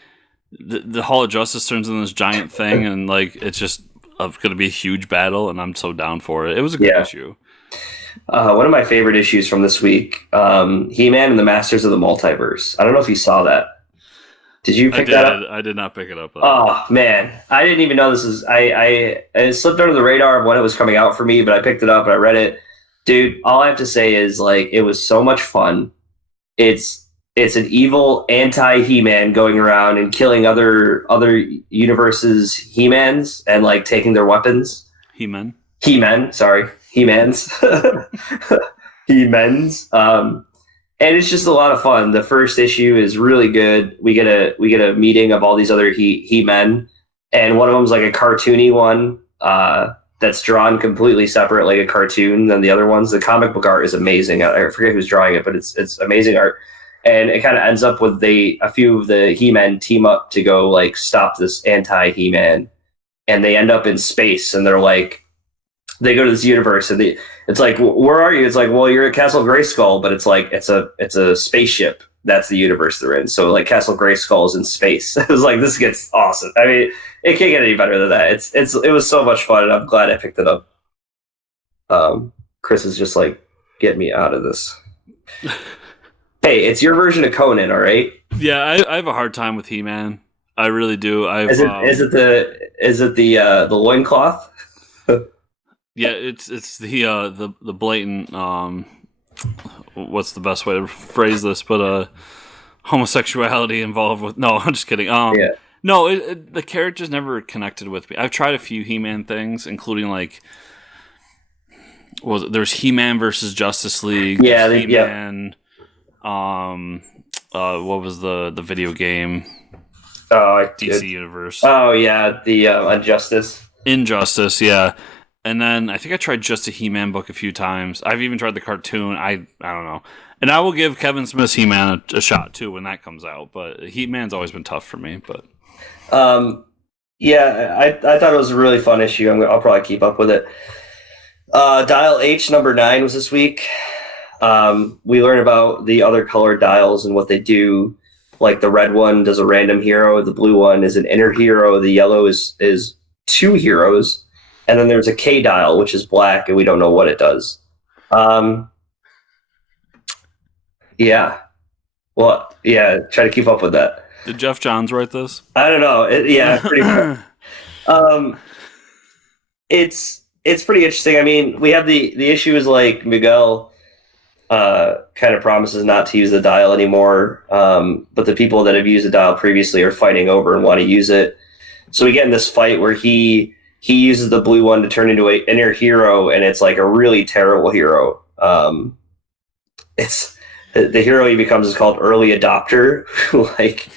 the Hall of Justice turns into this giant thing, and like it's just going to be a huge battle, and I'm so down for it. It was a good issue. One of my favorite issues from this week, He-Man and the Masters of the Multiverse. I don't know if you saw that. Did you pick that up? I did not pick it up. Oh, man. I didn't even know this is... it slipped under the radar of when it was coming out for me, but I picked it up and I read it. Dude, all I have to say is, like, it was so much fun. It's an evil anti-He-Man going around and killing other universes' He-Mans and, like, taking their weapons. He-Men, sorry. He-Mans. He-Mens. And it's just a lot of fun. The first issue is really good. We get a meeting of all these other He-Men, and one of them's like a cartoony one that's drawn completely separate, like a cartoon, than the other ones. The comic book art is amazing. I forget who's drawing it, but it's amazing art. And it kind of ends up with a few of the He-Men team up to go like stop this anti-He-Man, and they end up in space, and they're like, they go to this universe, and it's like, where are you? It's like, well, you're at Castle Grayskull, but it's like it's a spaceship. That's the universe they're in. So like Castle Grayskull is in space. It was like, this gets awesome. I mean, it can't get any better than that. It was so much fun, and I'm glad I picked it up. Chris is just like, get me out of this. Hey, it's your version of Conan, all right? Yeah, I have a hard time with He-Man. I really do. Is it the loincloth? Yeah, it's the blatant what's the best way to phrase this? But homosexuality involved with. No, I'm just kidding. Yeah. No, the characters never connected with me. I've tried a few He-Man things, including like, there's He-Man versus Justice League. Yeah, He-Man. What was the video game? DC Universe. Oh yeah, the Injustice, yeah. And then I think I tried just a He-Man book a few times. I've even tried the cartoon. I don't know. And I will give Kevin Smith's He-Man a shot too when that comes out. But He-Man's always been tough for me. But yeah, I thought it was a really fun issue. I'll probably keep up with it. Dial H number 9 was this week. We learn about the other colored dials and what they do. Like the red one does a random hero, the blue one is an inner hero, the yellow is 2 heroes, and then there's a K dial, which is black, and we don't know what it does. Yeah. Well, yeah, try to keep up with that. Did Jeff Johns write this? I don't know. Yeah, pretty much. It's pretty interesting. I mean, we have the issue is like Miguel kind of promises not to use the dial anymore, but the people that have used the dial previously are fighting over and want to use it. So we get in this fight where he uses the blue one to turn into an inner hero, and it's like a really terrible hero. It's the hero he becomes is called Early Adopter. Like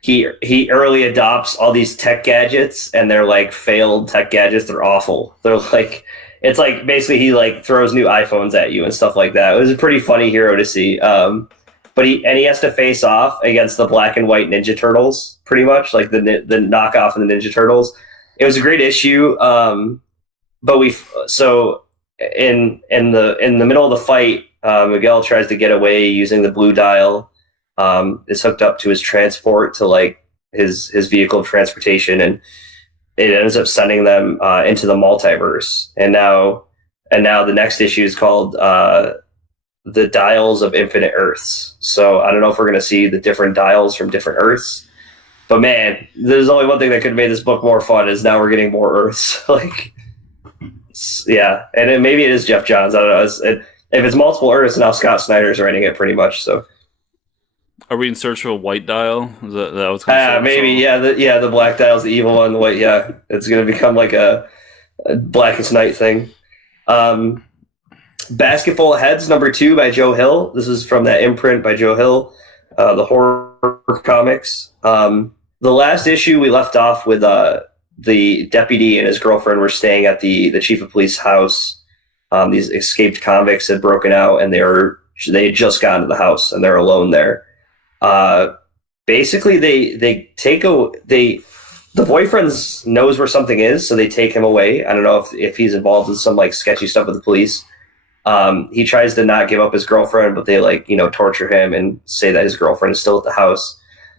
he early adopts all these tech gadgets, and they're like failed tech gadgets. They're awful. They're like, it's like basically he like throws new iPhones at you and stuff like that. It was a pretty funny hero to see. But he has to face off against the black and white Ninja Turtles, pretty much like the knockoff of the Ninja Turtles. It was a great issue. But in the middle of the fight, Miguel tries to get away using the blue dial. Is hooked up to his transport, to like his vehicle of transportation, and it ends up sending them into the multiverse. And now the next issue is called The Dials of Infinite Earths. So I don't know if we're going to see the different dials from different Earths, but man, there's only one thing that could have made this book more fun, is now we're getting more Earths. Like, yeah, and maybe it is Jeff Johns. I don't know. If it's multiple Earths, now Scott Snyder's writing it pretty much. So. Are we in search of a white dial? Is that what's going to maybe, yeah. The black dial's the evil one. The white, yeah. It's going to become like a Blackest Night thing. Basketful Heads number 2 by Joe Hill. This is from that imprint by Joe Hill, the horror comics. The last issue we left off with the deputy and his girlfriend were staying at the chief of police house. These escaped convicts had broken out, and they had just gotten to the house, and they're alone there. Basically the boyfriend knows where something is, so they take him away. I don't know if he's involved in some like sketchy stuff with the police. He tries to not give up his girlfriend, but they torture him and say that his girlfriend is still at the house.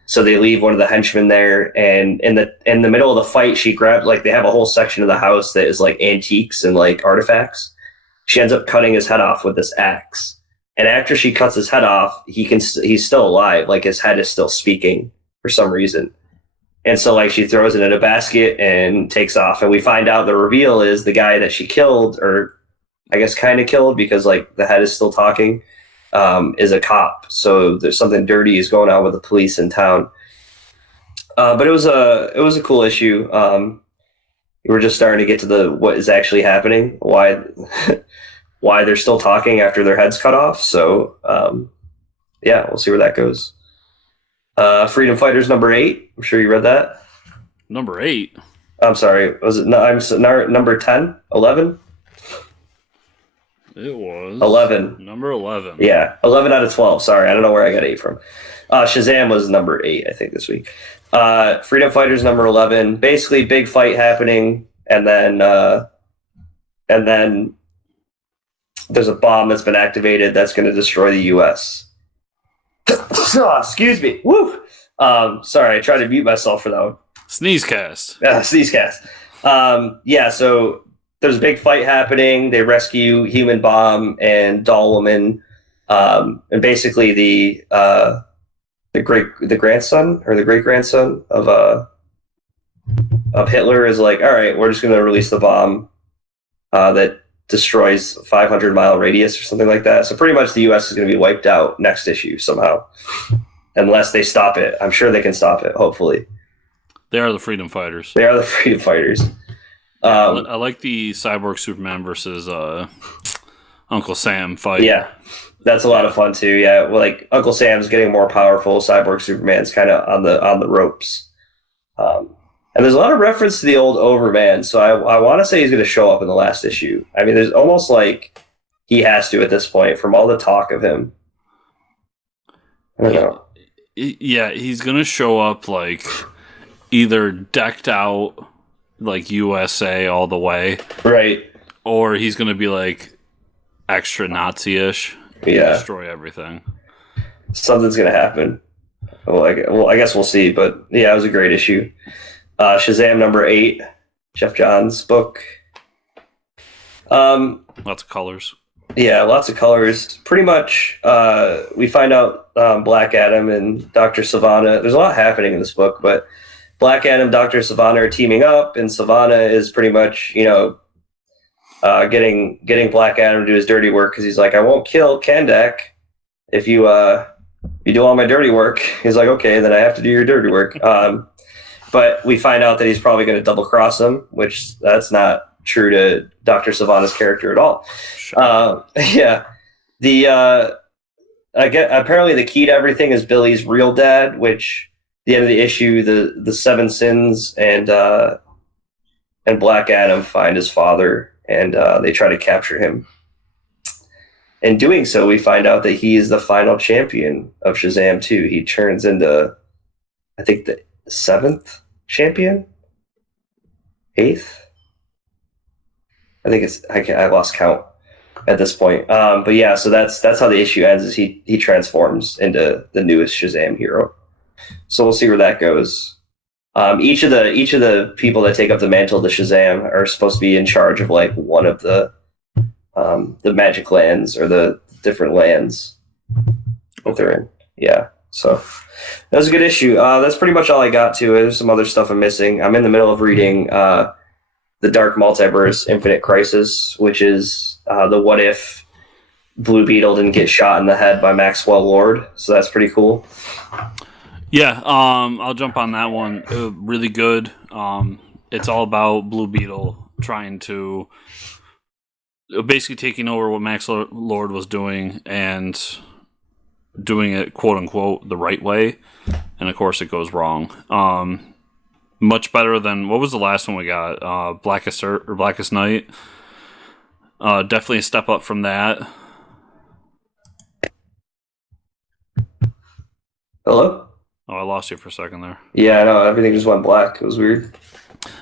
So they leave one of the henchmen there, and in the middle of the fight, she grabs, like, they have a whole section of the house that is like antiques and like artifacts. She ends up cutting his head off with this axe. And after she cuts his head off, he's still alive. Like, his head is still speaking for some reason. And so, like, she throws it in a basket and takes off. And we find out the reveal is the guy that she killed, or I guess kind of killed, because, like, the head is still talking, is a cop. So there's something dirty is going on with the police in town. But it was a cool issue. we're just starting to get to the what is actually happening, why why they're still talking after their head's cut off. So yeah, we'll see where that goes. Freedom Fighters number 8. I'm sure you read that. Number 8. I'm sorry. Was it? No, number 10, 11. It was 11. Number 11. Yeah, 11 out of 12. Sorry, I don't know where I got 8 from. Shazam was number 8, I think, this week. Freedom Fighters number 11. Basically, big fight happening, and then there's a bomb that's been activated that's going to destroy the U.S. Excuse me. Woo. Sorry, I tried to mute myself for that one. Sneezecast. Sneezecast. Yeah, so there's a big fight happening. They rescue Human Bomb and Doll Woman, and basically the grandson or the great grandson of Hitler is like, all right, we're just going to release the bomb that destroys 500-mile radius or something like that. So pretty much the U.S. is going to be wiped out next issue somehow, unless they stop it. I'm sure they can stop it. Hopefully, they are the Freedom Fighters. They are the Freedom Fighters. I like the Cyborg Superman versus Uncle Sam fight. Yeah, that's a lot of fun too. Yeah, well, like Uncle Sam's getting more powerful. Cyborg Superman's kind of on the ropes. And there's a lot of reference to the old Overman, so I want to say he's going to show up in the last issue. I mean, there's almost like he has to at this point from all the talk of him. I don't know. Yeah, he's going to show up like either decked out like USA all the way. Right. Or he's going to be like extra Nazi-ish. Yeah. Destroy everything. Something's going to happen. Well, I guess we'll see, but yeah, it was a great issue. Shazam number 8, Jeff Johns' book. Lots of colors. Yeah, lots of colors. Pretty much, we find out Black Adam and Dr. Sivana. There's a lot happening in this book, but Black Adam, Dr. Sivana are teaming up, and Sivana is pretty much, getting Black Adam to do his dirty work because he's like, I won't kill Kandak if you do all my dirty work. He's like, okay, then I have to do your dirty work. But we find out that he's probably going to double cross him, which that's not true to Dr. Sivana's character at all. Sure. Yeah. Apparently the key to everything is Billy's real dad, which at the end of the issue, the Seven Sins and Black Adam find his father, and they try to capture him. In doing so, we find out that he is the final champion of Shazam 2. He turns into, I think, the 7th champion? 8th? I think it's, I lost count at this point. But yeah, so that's how the issue ends, is he transforms into the newest Shazam hero. So we'll see where that goes. Each of the people that take up the mantle to Shazam are supposed to be in charge of like one of the magic lands or the different lands that they're in. Yeah. So that was a good issue. That's pretty much all I got to it. There's some other stuff I'm missing. I'm in the middle of reading The Dark Multiverse Infinite Crisis, which is the what if Blue Beetle didn't get shot in the head by Maxwell Lord. So that's pretty cool. Yeah, I'll jump on that one. Really good. It's all about Blue Beetle trying to basically taking over what Max Lord was doing and doing it quote unquote the right way, and of course it goes wrong. Much better than what was the last one we got? Blackest Night. Definitely a step up from that. Hello? Oh, I lost you for a second there. Yeah, I know. Everything just went black. It was weird.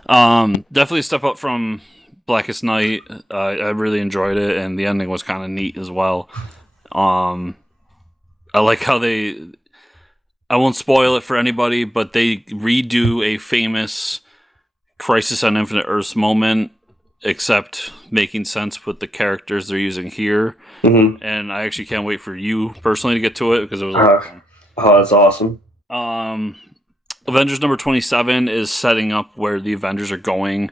Definitely a step up from Blackest Night. I really enjoyed it, and the ending was kind of neat as well. I like how I won't spoil it for anybody, but they redo a famous Crisis on Infinite Earths moment, except making sense with the characters they're using here. Mm-hmm. And I actually can't wait for you personally to get to it, because it was oh, that's awesome. Avengers number 27 is setting up where the Avengers are going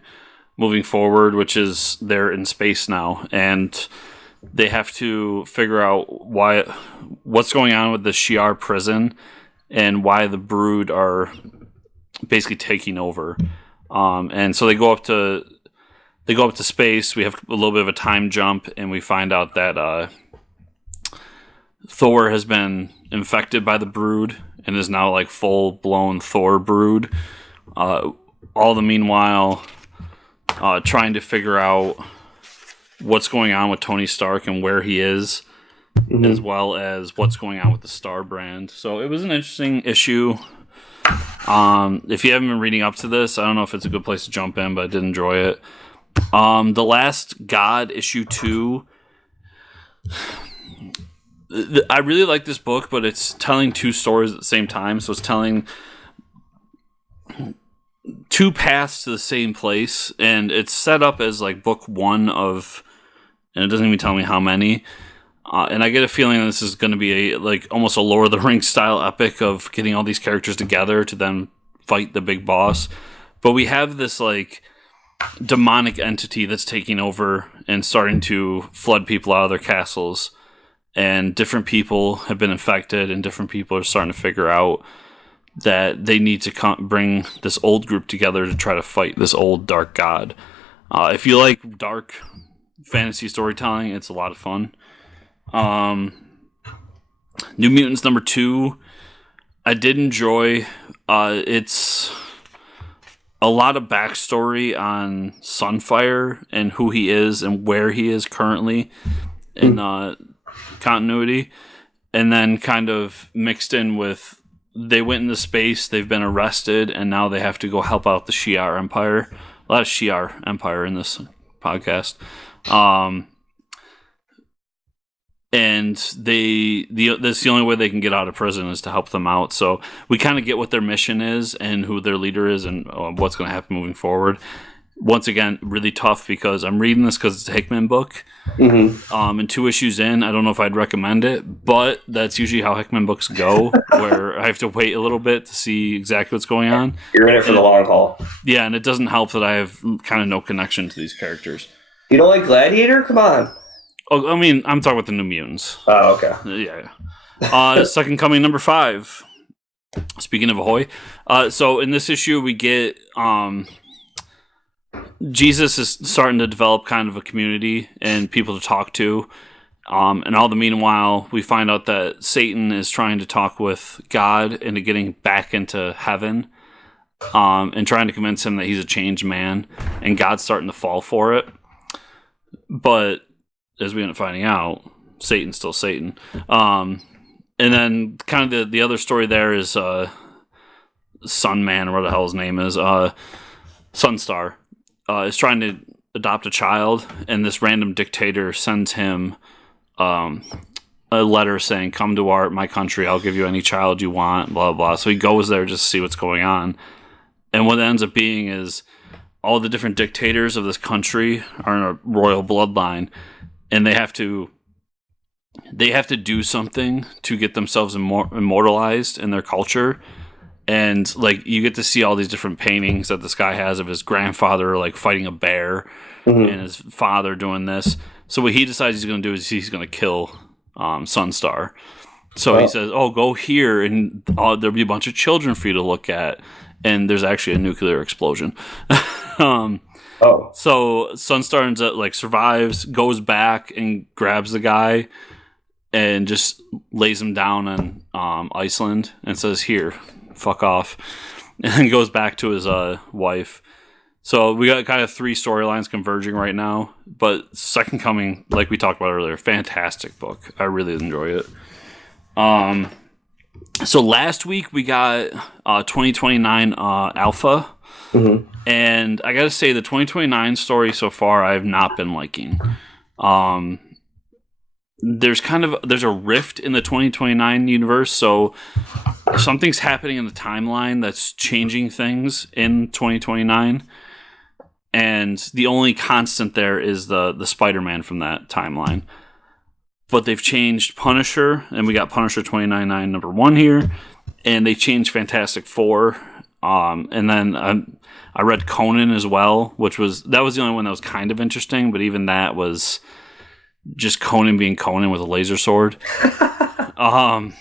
moving forward, which is they're in space now, and they have to figure out what's going on with the Shi'ar prison and why the Brood are basically taking over. And so they go up to space. We have a little bit of a time jump, and we find out that Thor has been infected by the Brood and is now like full blown Thor Brood. All the meanwhile, trying to figure out what's going on with Tony Stark and where he is, as well as what's going on with the Star brand. So it was an interesting issue. If you haven't been reading up to this, I don't know if it's a good place to jump in, but I did enjoy it. The Last God, issue 2. I really like this book, but it's telling two stories at the same time. So it's telling two paths to the same place, and it's set up as like book 1 of, and it doesn't even tell me how many. And I get a feeling this is going to be like almost a Lord of the Rings style epic of getting all these characters together to then fight the big boss. But we have this like demonic entity that's taking over and starting to flood people out of their castles. And different people have been infected, and different people are starting to figure out that they need to bring this old group together to try to fight this old dark god. If you like dark fantasy storytelling, it's a lot of fun. New Mutants number 2, I did enjoy. It's a lot of backstory on Sunfire and who he is and where he is currently in continuity, and then kind of mixed in with they went into space, they've been arrested, and now they have to go help out the Shi'ar Empire. A lot of Shi'ar Empire in this podcast. And that's the only way they can get out of prison is to help them out. So we kind of get what their mission is and who their leader is and what's going to happen moving forward. Once again, really tough because I'm reading this because it's a Hickman book. And 2 issues in, I don't know if I'd recommend it, but that's usually how Hickman books go, where I have to wait a little bit to see exactly what's going on. You're in it for the long haul. Yeah, and it doesn't help that I have kind of no connection to these characters. You don't like Gladiator? Come on. Oh, I mean, I'm talking about the New Mutants. Oh, okay. Yeah. Second Coming number 5. Speaking of Ahoy. So in this issue, we get Jesus is starting to develop kind of a community and people to talk to. And all the meanwhile, we find out that Satan is trying to talk with God into getting back into heaven, and trying to convince him that he's a changed man, and God's starting to fall for it. But as we end up finding out, Satan's still Satan. And then kind of the other story there is Sunman, or what the hell his name is, Sunstar, is trying to adopt a child, and this random dictator sends him a letter saying, "Come to my country, I'll give you any child you want," blah, blah. So he goes there just to see what's going on. And what it ends up being is all the different dictators of this country are in a royal bloodline, and they have to do something to get themselves immortalized in their culture. And like you get to see all these different paintings that this guy has of his grandfather like fighting a bear, and his father doing this. So what he decides he's going to do is he's going to kill Sunstar. So he says, "Oh, go here, and there'll be a bunch of children for you to look at." And there's actually a nuclear explosion. So Sunstar ends up like survives, goes back and grabs the guy, and just lays him down on Iceland and says, "Here, fuck off," and then goes back to his wife. So we got kind of 3 storylines converging right now. But Second Coming, like we talked about earlier, fantastic book. I really enjoy it. So last week we got 2029 Alpha. And I gotta say, the 2029 story so far I have not been liking. There's a rift in the 2029 universe, so something's happening in the timeline that's changing things in 2029, and the only constant there is the Spider-Man from that timeline. But they've changed Punisher, and we got Punisher 2099 number 1 here, and they changed Fantastic Four, and then I read Conan as well, that was the only one that was kind of interesting, but even that was just Conan being Conan with a laser sword. But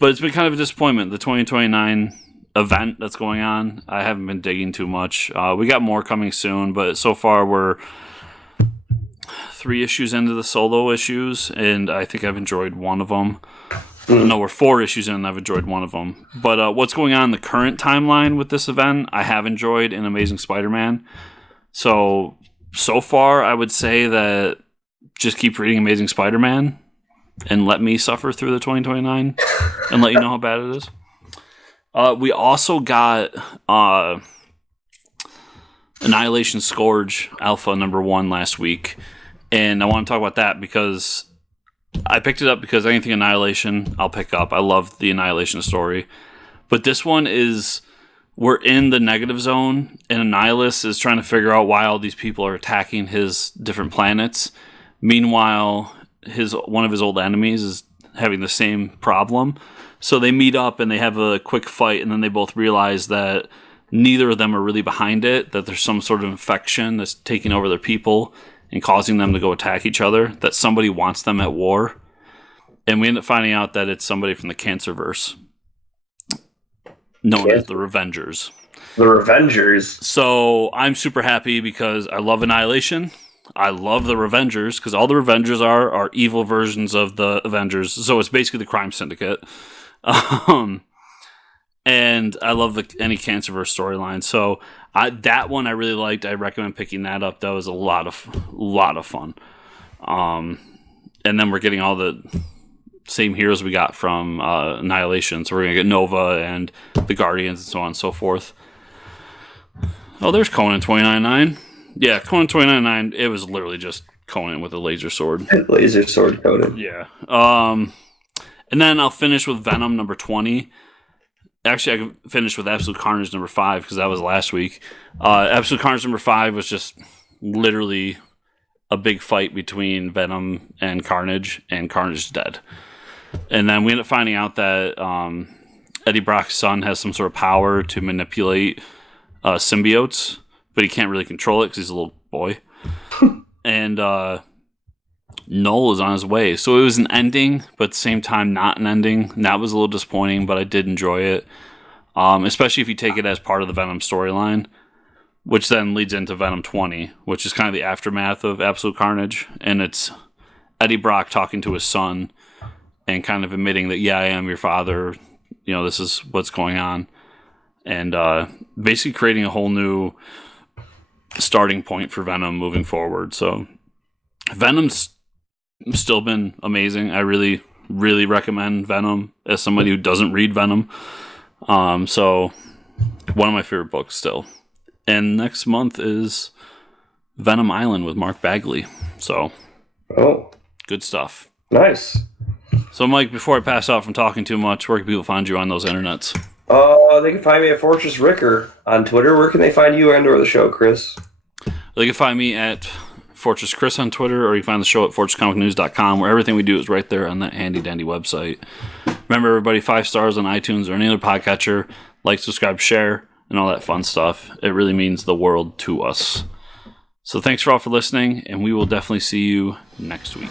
it's been kind of a disappointment. The 2029 event that's going on. I haven't been digging too much. We got more coming soon, but so far we're 3 issues into the solo issues, and I think I've enjoyed one of them. No, we're 4 issues in, and I've enjoyed one of them. But what's going on in the current timeline with this event, I have enjoyed in Amazing Spider-Man. So far, I would say that just keep reading Amazing Spider-Man and let me suffer through the 2029 and let you know how bad it is. We also got Annihilation Scourge Alpha #1 last week. And I want to talk about that because I picked it up because anything Annihilation, I'll pick up. I love the Annihilation story. But this one is, we're in the negative zone, and Annihilus is trying to figure out why all these people are attacking his different planets. Meanwhile, one of his old enemies is having the same problem. So they meet up and they have a quick fight, and then they both realize that neither of them are really behind it, that there's some sort of infection that's taking over their people and causing them to go attack each other, that somebody wants them at war. And we end up finding out that it's somebody from the Cancerverse, known as the Revengers. The Revengers. So I'm super happy because I love Annihilation. I love the Revengers because all the Revengers are evil versions of the Avengers. So it's basically the crime syndicate. And I love any Cancerverse storyline. So that one I really liked. I recommend picking that up. That was a lot of fun. And then we're getting all the same heroes we got from Annihilation. So we're going to get Nova and the Guardians and so on and so forth. Oh, there's Conan 299. Yeah, Conan 299. It was literally just Conan with a laser sword. Laser sword Conan. Yeah. And then I'll finish with Venom #20. Actually, I can finish with Absolute Carnage #5 because that was last week. Absolute Carnage #5 was just literally a big fight between Venom and Carnage is dead. And then we end up finding out that Eddie Brock's son has some sort of power to manipulate symbiotes, but he can't really control it because he's a little boy. And Null is on his way. So it was an ending, but at the same time not an ending. And that was a little disappointing, but I did enjoy it. Especially if you take it as part of the Venom storyline, which then leads into Venom 20, which is kind of the aftermath of Absolute Carnage. And it's Eddie Brock talking to his son and kind of admitting that, yeah, I am your father. You know, this is what's going on. And basically creating a whole new starting point for Venom moving forward. So Venom's still been amazing. I really, really recommend Venom as somebody who doesn't read Venom. So one of my favorite books still. And next month is Venom Island with Mark Bagley. So good stuff. Nice. So Mike, before I pass out from talking too much, where can people find you on those internets? They can find me at Fortress Ricker on Twitter. Where can they find you and or the show, Chris? They can find me at Fortress Chris on Twitter, or you can find the show at fortresscomicnews.com, where everything we do is right there on that handy dandy website. Remember, everybody, 5 stars on iTunes or any other podcatcher. Like, subscribe, share, and all that fun stuff. It really means the world to us. So thanks for all for listening, and we will definitely see you next week.